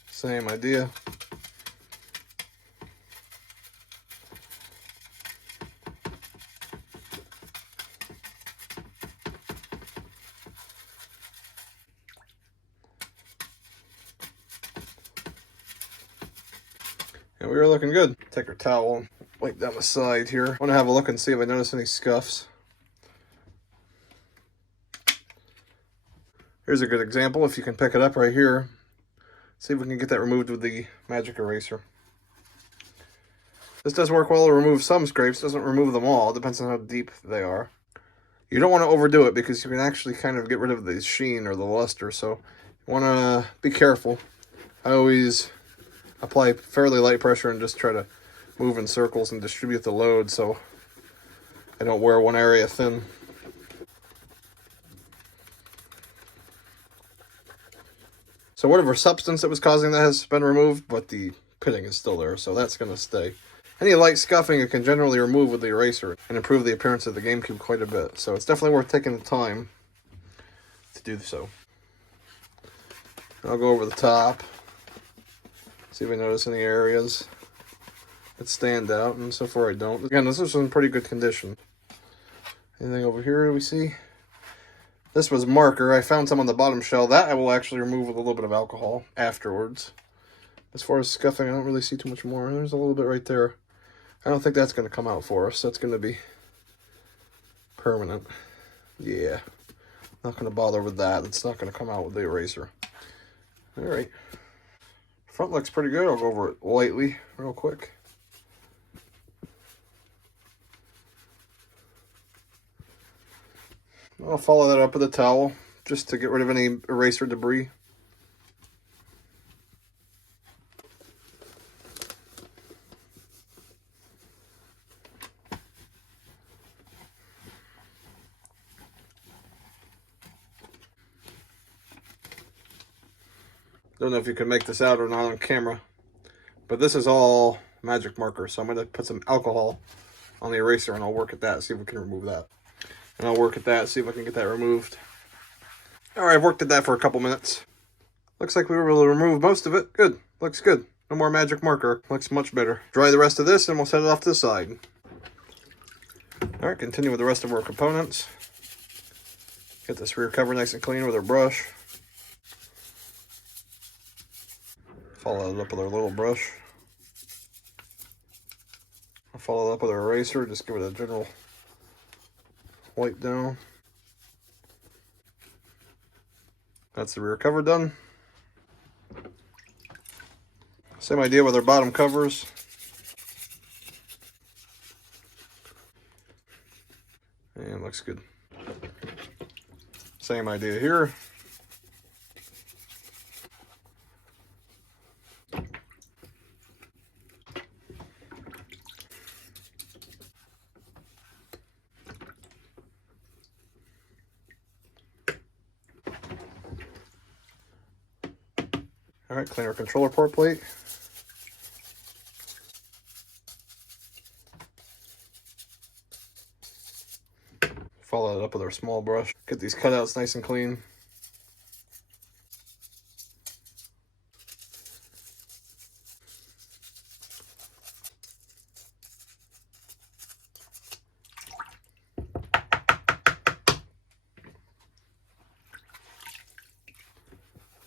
Same idea. And we are looking good. Take our towel and wipe down the side here. I want to have a look and see if I notice any scuffs. Here's a good example. If you can pick it up right here, see if we can get that removed with the magic eraser. This does work well to remove some scrapes, doesn't remove them all. It depends on how deep they are. You don't want to overdo it because you can actually kind of get rid of the sheen or the luster, so you want to be careful. I always apply fairly light pressure and just try to move in circles and distribute the load so I don't wear one area thin. So whatever substance that was causing that has been removed, but the pitting is still there, so that's going to stay. Any light scuffing you can generally remove with the eraser and improve the appearance of the GameCube quite a bit. So it's definitely worth taking the time to do so. I'll go over the top, see if I notice any areas that stand out, and so far I don't. Again, this is in pretty good condition. Anything over here we see? This was marker. I found some on the bottom shell. That I will actually remove with a little bit of alcohol afterwards. As far as scuffing, I don't really see too much more. There's a little bit right there. I don't think that's going to come out for us. That's going to be permanent. Yeah. Not going to bother with that. It's not going to come out with the eraser. Alright. Front looks pretty good. I'll go over it lightly real quick. I'll follow that up with a towel just to get rid of any eraser debris. Don't know if you can make this out or not on camera, but this is all magic marker, so I'm going to put some alcohol on the eraser and I'll work at that, see if we can remove that. And I'll work at that, see if I can get that removed. Alright, I've worked at that for a couple minutes. Looks like we were able to remove most of it. Good. Looks good. No more magic marker. Looks much better. Dry the rest of this and we'll set it off to the side. Alright, continue with the rest of our components. Get this rear cover nice and clean with our brush. Follow it up with our little brush. I'll follow it up with our eraser. Just give it a general wipe down. That's the rear cover done. Same idea with our bottom covers. And looks good. Same idea here. Alright, clean our controller port plate. Follow it up with our small brush. Get these cutouts nice and clean.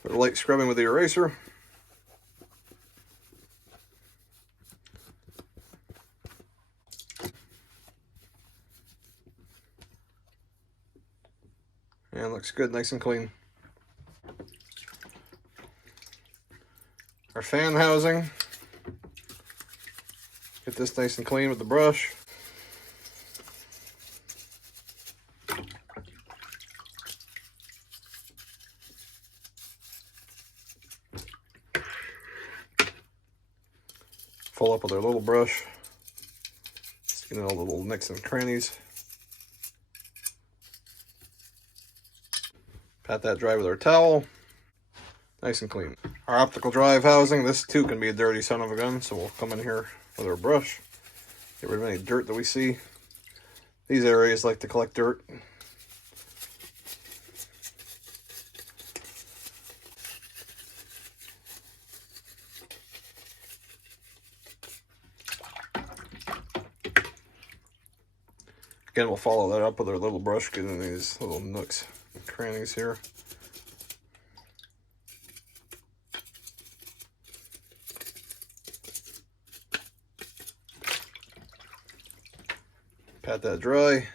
Put a light scrubbing with the eraser. And looks good, nice and clean. Our fan housing. Get this nice and clean with the brush. Full up with our little brush. Just get all the little nicks and crannies. Pat that dry with our towel. Nice and clean. Our optical drive housing, this too can be a dirty son of a gun, so we'll come in here with our brush. Get rid of any dirt that we see. These areas like to collect dirt. Again, we'll follow that up with our little brush, getting these little nooks and crannies here. Pat that dry.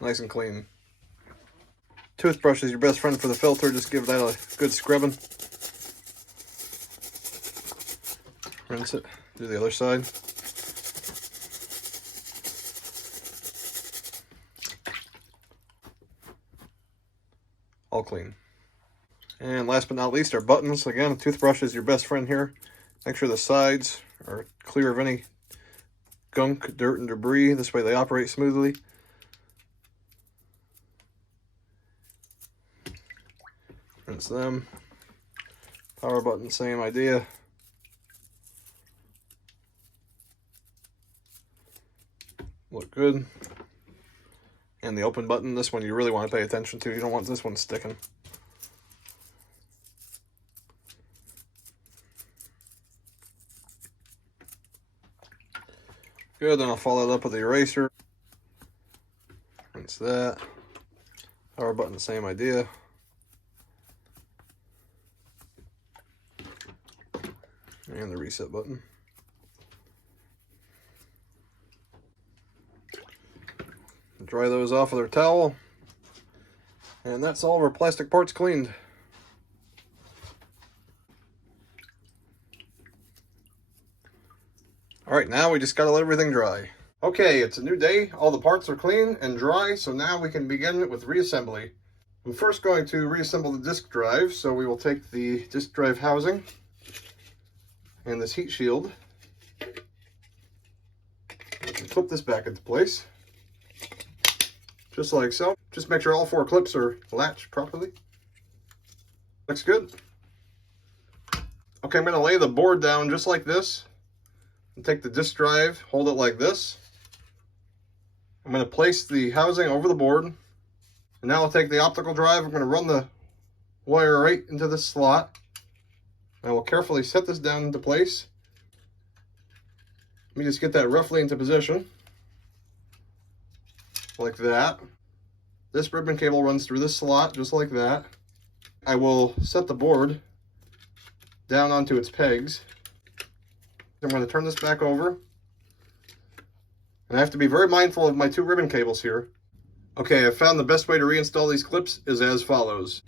Nice and clean. Toothbrush is your best friend for the filter. Just give that a good scrubbing. Rinse it. Do the other side. All clean. And last but not least, our buttons. Again, a toothbrush is your best friend here. Make sure the sides are clear of any gunk, dirt, and debris. This way they operate smoothly. Rinse them. Power button, same idea. Look good. And the open button, this one you really want to pay attention to. You don't want this one sticking. Good, then I'll follow it up with the eraser. Rinse that. Power button, same idea. And the reset button. Dry those off with our towel. And that's all of our plastic parts cleaned. Alright, now we just gotta let everything dry. Okay, it's a new day. All the parts are clean and dry, so now we can begin with reassembly. I'm first going to reassemble the disk drive, so we will take the disk drive housing and this heat shield. And clip this back into place. Just like so. Just make sure all 4 clips are latched properly. Looks good. Okay, I'm going to lay the board down just like this. And take the disk drive, hold it like this. I'm going to place the housing over the board. And now I'll take the optical drive. I'm going to run the wire right into this slot. I will carefully set this down into place. Let me just get that roughly into position. Like that. This ribbon cable runs through this slot, just like that. I will set the board down onto its pegs. I'm going to turn this back over. And I have to be very mindful of my 2 ribbon cables here. Okay, I've found the best way to reinstall these clips is as follows.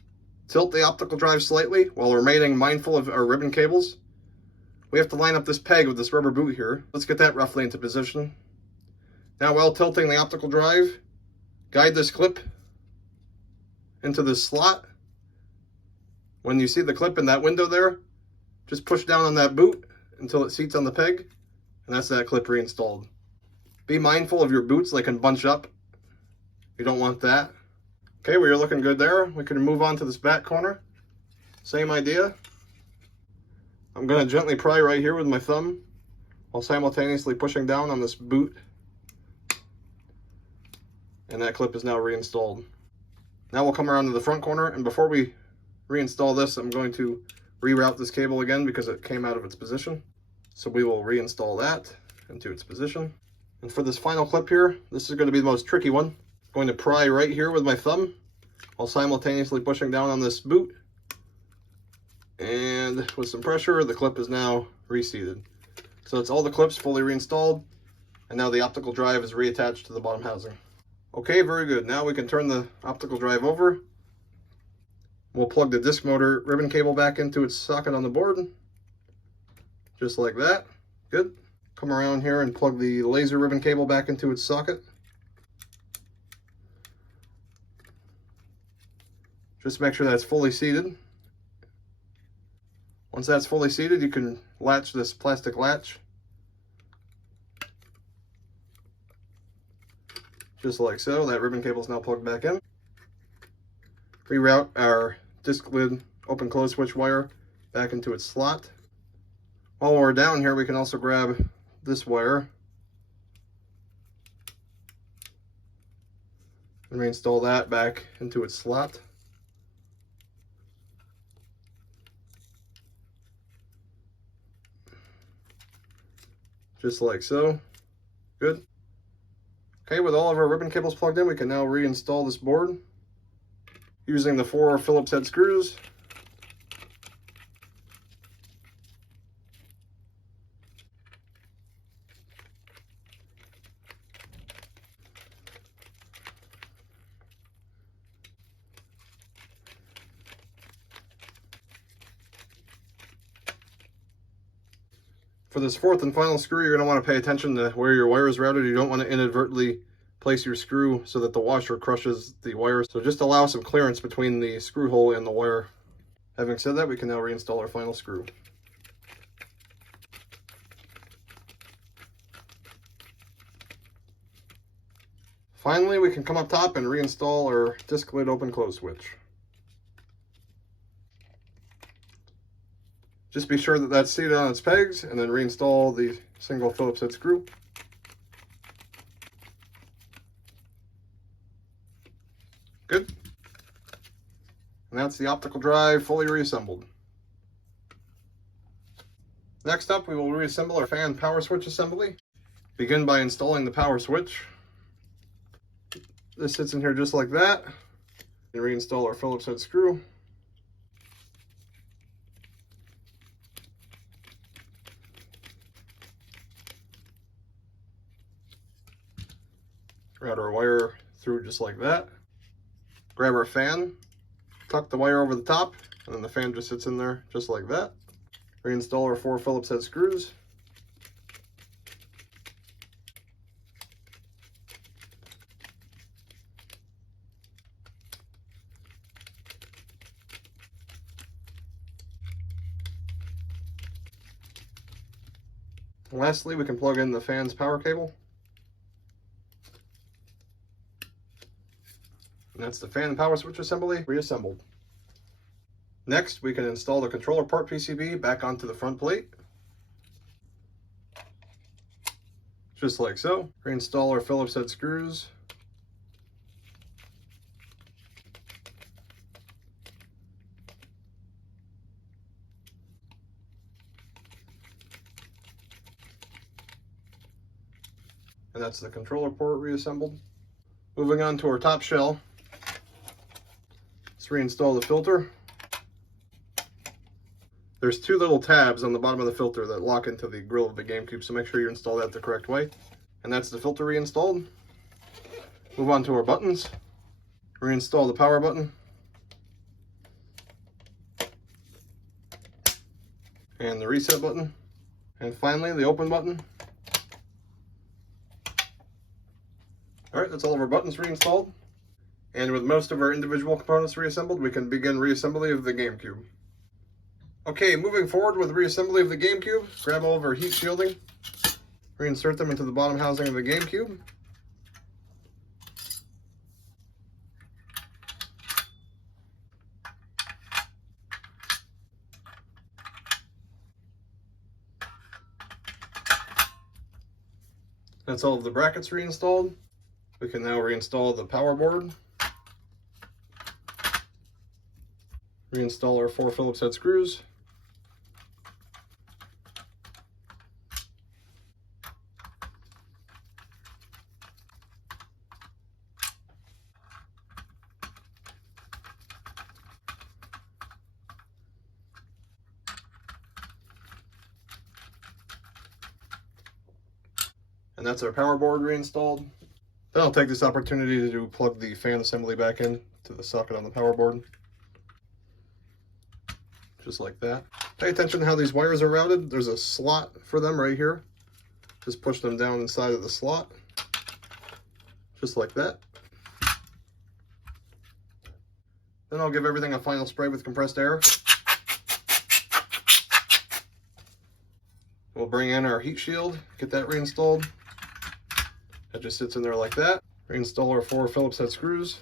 Tilt the optical drive slightly while remaining mindful of our ribbon cables. We have to line up this peg with this rubber boot here. Let's get that roughly into position. Now, while tilting the optical drive, guide this clip into this slot. When you see the clip in that window there, just push down on that boot until it seats on the peg, and that's that clip reinstalled. Be mindful of your boots, they can bunch up. You don't want that. Okay, well, you're looking good there. We can move on to this back corner. Same idea. I'm going to gently pry right here with my thumb while simultaneously pushing down on this boot. And that clip is now reinstalled. Now we'll come around to the front corner, and before we reinstall this, I'm going to reroute this cable again because it came out of its position. So we will reinstall that into its position. And for this final clip here, this is going to be the most tricky one. I'm going to pry right here with my thumb while simultaneously pushing down on this boot. And with some pressure, the clip is now reseated. So it's all the clips fully reinstalled, and now the optical drive is reattached to the bottom housing. Okay, very good. Now we can turn the optical drive over. We'll plug the disc motor ribbon cable back into its socket on the board. Just like that. Good. Come around here and plug the laser ribbon cable back into its socket. Just make sure that's fully seated. Once that's fully seated, you can latch this plastic latch. Just like so. That ribbon cable is now plugged back in. Reroute our disc lid open close switch wire back into its slot. While we're down here, we can also grab this wire and reinstall that back into its slot. Just like so. Good. Okay, with all of our ribbon cables plugged in, we can now reinstall this board using the 4 Phillips head screws. For this fourth and final screw, you're going to want to pay attention to where your wire is routed. You don't want to inadvertently place your screw so that the washer crushes the wire. So just allow some clearance between the screw hole and the wire. Having said that, we can now reinstall our final screw. Finally, we can come up top and reinstall our disc lid open close switch. Just be sure that that's seated on its pegs, and then reinstall the single Phillips head screw. Good. And that's the optical drive fully reassembled. Next up, we will reassemble our fan power switch assembly. Begin by installing the power switch. This sits in here just like that. And reinstall our Phillips head screw. Route our wire through just like that. Grab our fan, tuck the wire over the top, and then the fan just sits in there just like that. Reinstall our 4 Phillips head screws. And lastly, we can plug in the fan's power cable. And that's the fan power switch assembly reassembled. Next, we can install the controller port PCB back onto the front plate. Just like so. Reinstall our Phillips head screws. And that's the controller port reassembled. Moving on to our top shell. Let's reinstall the filter. There's 2 little tabs on the bottom of the filter that lock into the grill of the GameCube, so make sure you install that the correct way. And that's the filter reinstalled. Move on to our buttons. Reinstall the power button. And the reset button. And finally, the open button. Alright, that's all of our buttons reinstalled. And with most of our individual components reassembled, we can begin reassembly of the GameCube. Okay, moving forward with reassembly of the GameCube, grab all of our heat shielding. Reinsert them into the bottom housing of the GameCube. That's all of the brackets reinstalled. We can now reinstall the power board. Reinstall our 4 Phillips head screws. And that's our power board reinstalled. Then I'll take this opportunity to plug the fan assembly back in to the socket on the power board. Just like that. Pay attention to how these wires are routed. There's a slot for them right here. Just push them down inside of the slot. Just like that. Then I'll give everything a final spray with compressed air. We'll bring in our heat shield, get that reinstalled. That just sits in there like that. Reinstall our 4 Phillips head screws.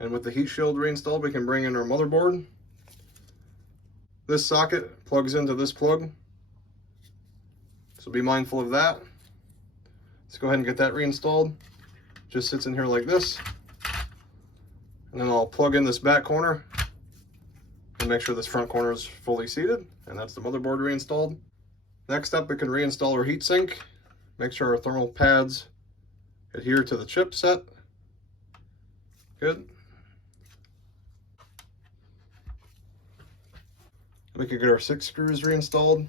And with the heat shield reinstalled, we can bring in our motherboard. This socket plugs into this plug, so be mindful of that. Let's go ahead and get that reinstalled. Just sits in here like this. And then I'll plug in this back corner and make sure this front corner is fully seated. And that's the motherboard reinstalled. Next up, we can reinstall our heatsink. Make sure our thermal pads adhere to the chipset. Good. We can get our 6 screws reinstalled.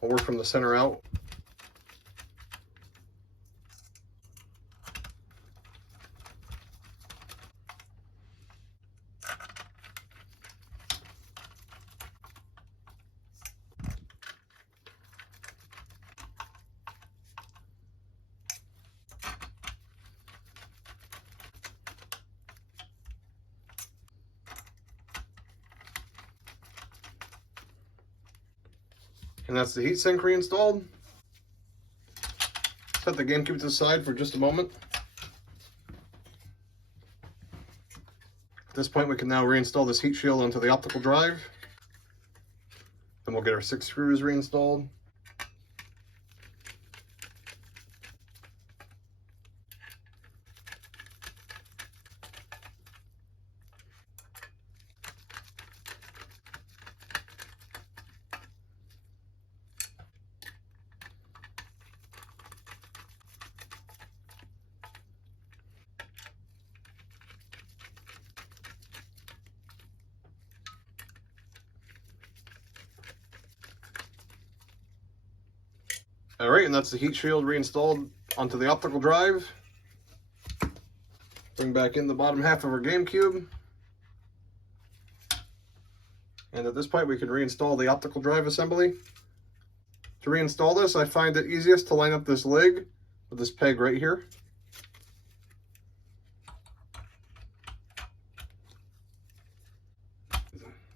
We'll work from the center out. And that's the heatsink reinstalled. Set the GameCube to the side for just a moment. At this point, we can now reinstall this heat shield onto the optical drive. Then we'll get our 6 screws reinstalled. Alright, and that's the heat shield reinstalled onto the optical drive. Bring back in the bottom half of our GameCube. And at this point we can reinstall the optical drive assembly. To reinstall this, I find it easiest to line up this leg with this peg right here.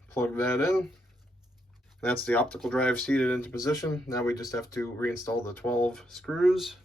Plug that in. That's the optical drive seated into position. Now we just have to reinstall the 12 screws.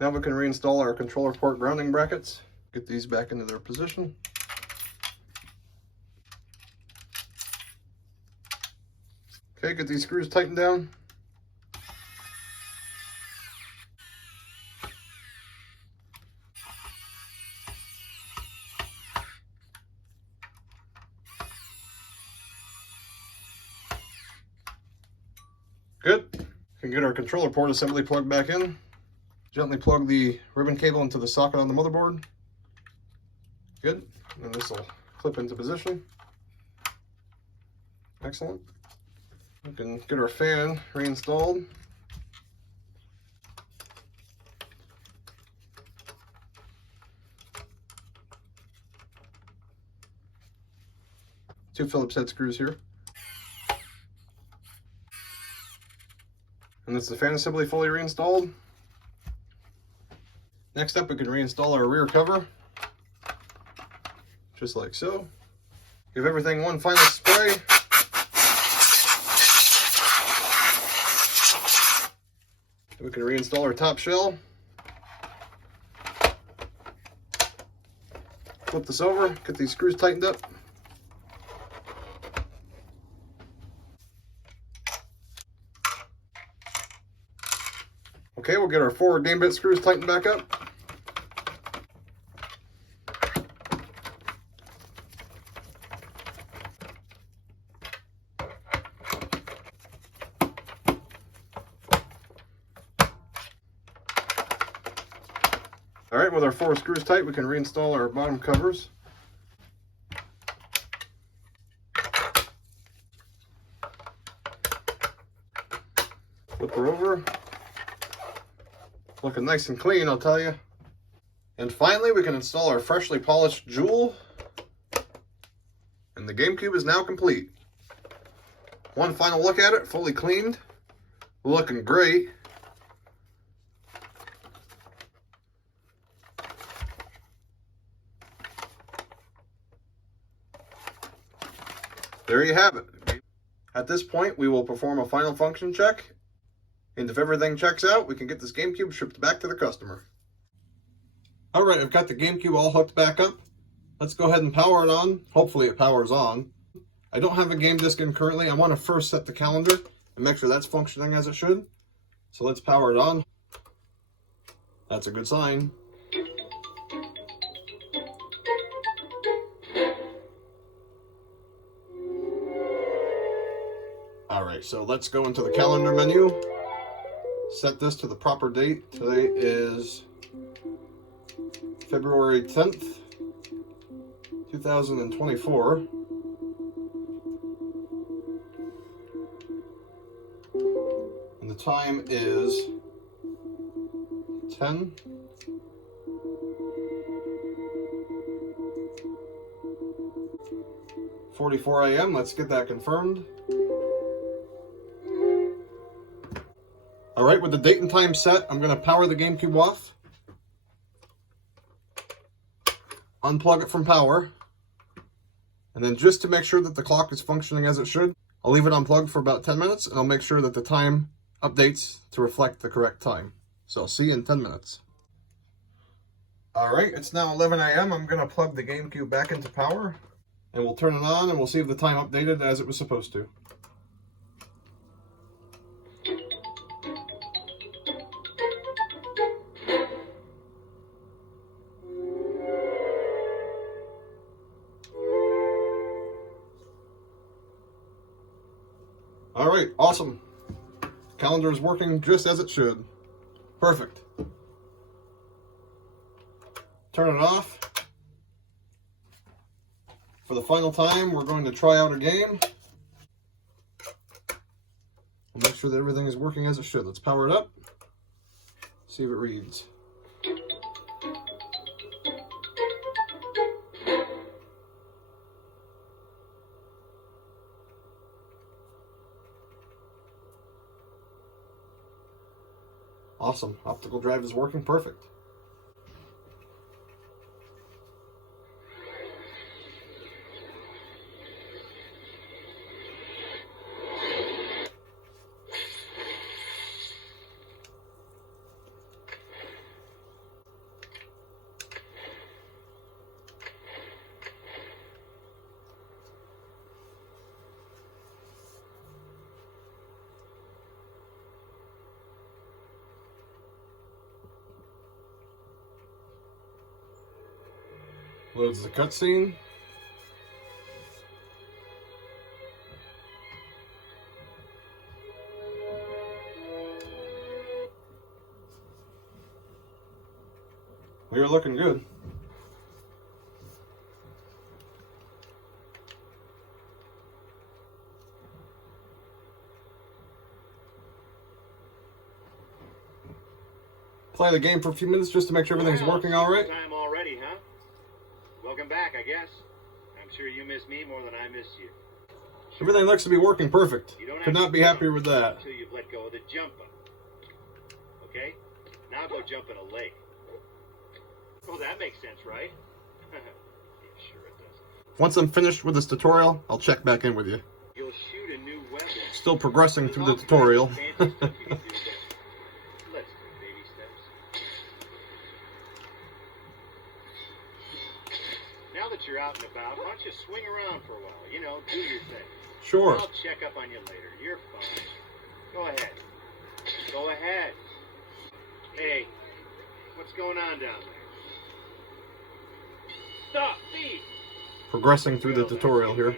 Now we can reinstall our controller port grounding brackets. Get these back into their position. Okay, get these screws tightened down. Good. We can get our controller port assembly plugged back in. Gently plug the ribbon cable into the socket on the motherboard. Good. And this will clip into position. Excellent. We can get our fan reinstalled. Two Phillips head screws here. And that's the fan assembly fully reinstalled. Next up, we can reinstall our rear cover. Just like so. Give everything one final spray. We can reinstall our top shell. Flip this over, get these screws tightened up. Okay, we'll get our forward game bit screws tightened back up. All right, with our 4 screws tight, we can reinstall our bottom covers. Flip her over. Looking nice and clean, I'll tell you. And finally, we can install our freshly polished jewel. And the GameCube is now complete. One final look at it, fully cleaned. Looking great. There you have it. At this point, we will perform a final function check. And if everything checks out, we can get this GameCube shipped back to the customer. All right, I've got the GameCube all hooked back up. Let's go ahead and power it on. Hopefully it powers on. I don't have a game disc in currently. I want to first set the calendar and make sure that's functioning as it should. So let's power it on. That's a good sign. All right, so let's go into the calendar menu. Set this to the proper date. Today is February 10th, 2024. And the time is 10:44 a.m. Let's get that confirmed. All right, with the date and time set, I'm going to power the GameCube off. Unplug it from power. And then just to make sure that the clock is functioning as it should, I'll leave it unplugged for about 10 minutes and I'll make sure that the time updates to reflect the correct time. So I'll see you in 10 minutes. All right, it's now 11 a.m. I'm going to plug the GameCube back into power and we'll turn it on and we'll see if the time updated as it was supposed to. All right, awesome. Calendar is working just as it should. Perfect. Turn it off. For the final time, we're going to try out a game. We'll make sure that everything is working as it should. Let's power it up. See if it reads. Awesome. Optical drive is working perfect. Loads the cutscene. You're looking good. Play the game for a few minutes just to make sure everything's working all right. Time already, huh? Welcome back, I guess. I'm sure you miss me more than I miss you. Everything looks to be working perfect. Could not be happier with that. Until you've let go of the jumping. Okay? Now go jump in a lake. Well, that makes sense, right? Yeah, sure it does. Once I'm finished with this tutorial, I'll check back in with you. You'll shoot a new weapon. Still progressing through the tutorial. Let's take baby steps. Now that you're out and about, why don't you swing around for a while? You know, do your thing. Sure. I'll check up on you later. You're fine. Go ahead. Go ahead. Hey, what's going on down there? Stop, thief! Progressing through the tutorial here.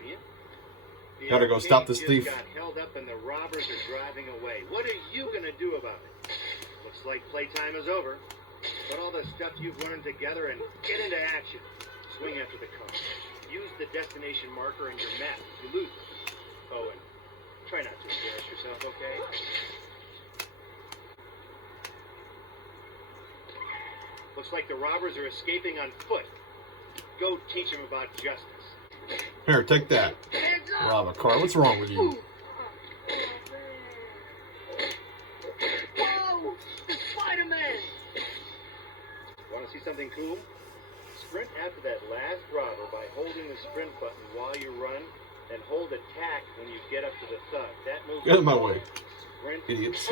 Gotta go stop this thief. Got held up and the robbers are driving away. What are you gonna do about it? Looks like playtime is over. Put all the stuff you've learned together and get into action. Swing after the car. Use the destination marker and your map to loot. Oh, and try not to embarrass yourself, okay? Looks like the robbers are escaping on foot. Go teach them about justice. Here, take that. Rob a car. What's wrong with you? Whoa! The Spider-Man! Want to see something cool? Sprint after that last robber by holding the sprint button while you run, and hold attack when you get up to the thug. That moves. Get out of my way. Sprint. Idiots.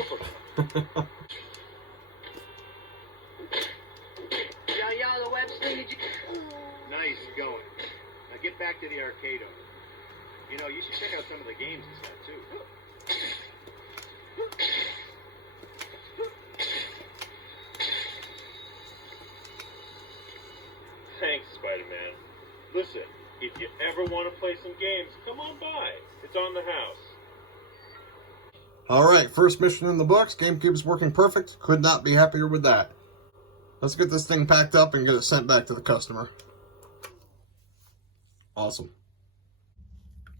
The web Nice going. Now get back to the arcade owner. You know, you should check out some of the games he's got too. Thanks, Spider-Man. Listen, if you ever want to play some games, come on by. It's on the house. Alright, first mission in the books. GameCube's working perfect. Could not be happier with that. Let's get this thing packed up and get it sent back to the customer. Awesome.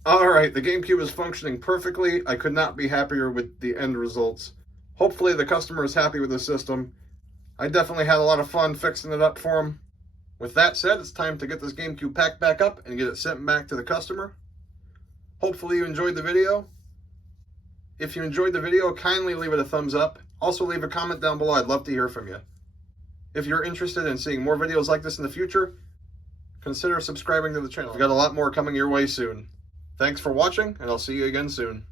Alright, the GameCube is functioning perfectly. I could not be happier with the end results. Hopefully the customer is happy with the system. I definitely had a lot of fun fixing it up for him. With that said, it's time to get this GameCube packed back up and get it sent back to the customer. Hopefully you enjoyed the video. If you enjoyed the video, kindly leave it a thumbs up. Also leave a comment down below. I'd love to hear from you. If you're interested in seeing more videos like this in the future, consider subscribing to the channel. We've got a lot more coming your way soon. Thanks for watching, and I'll see you again soon.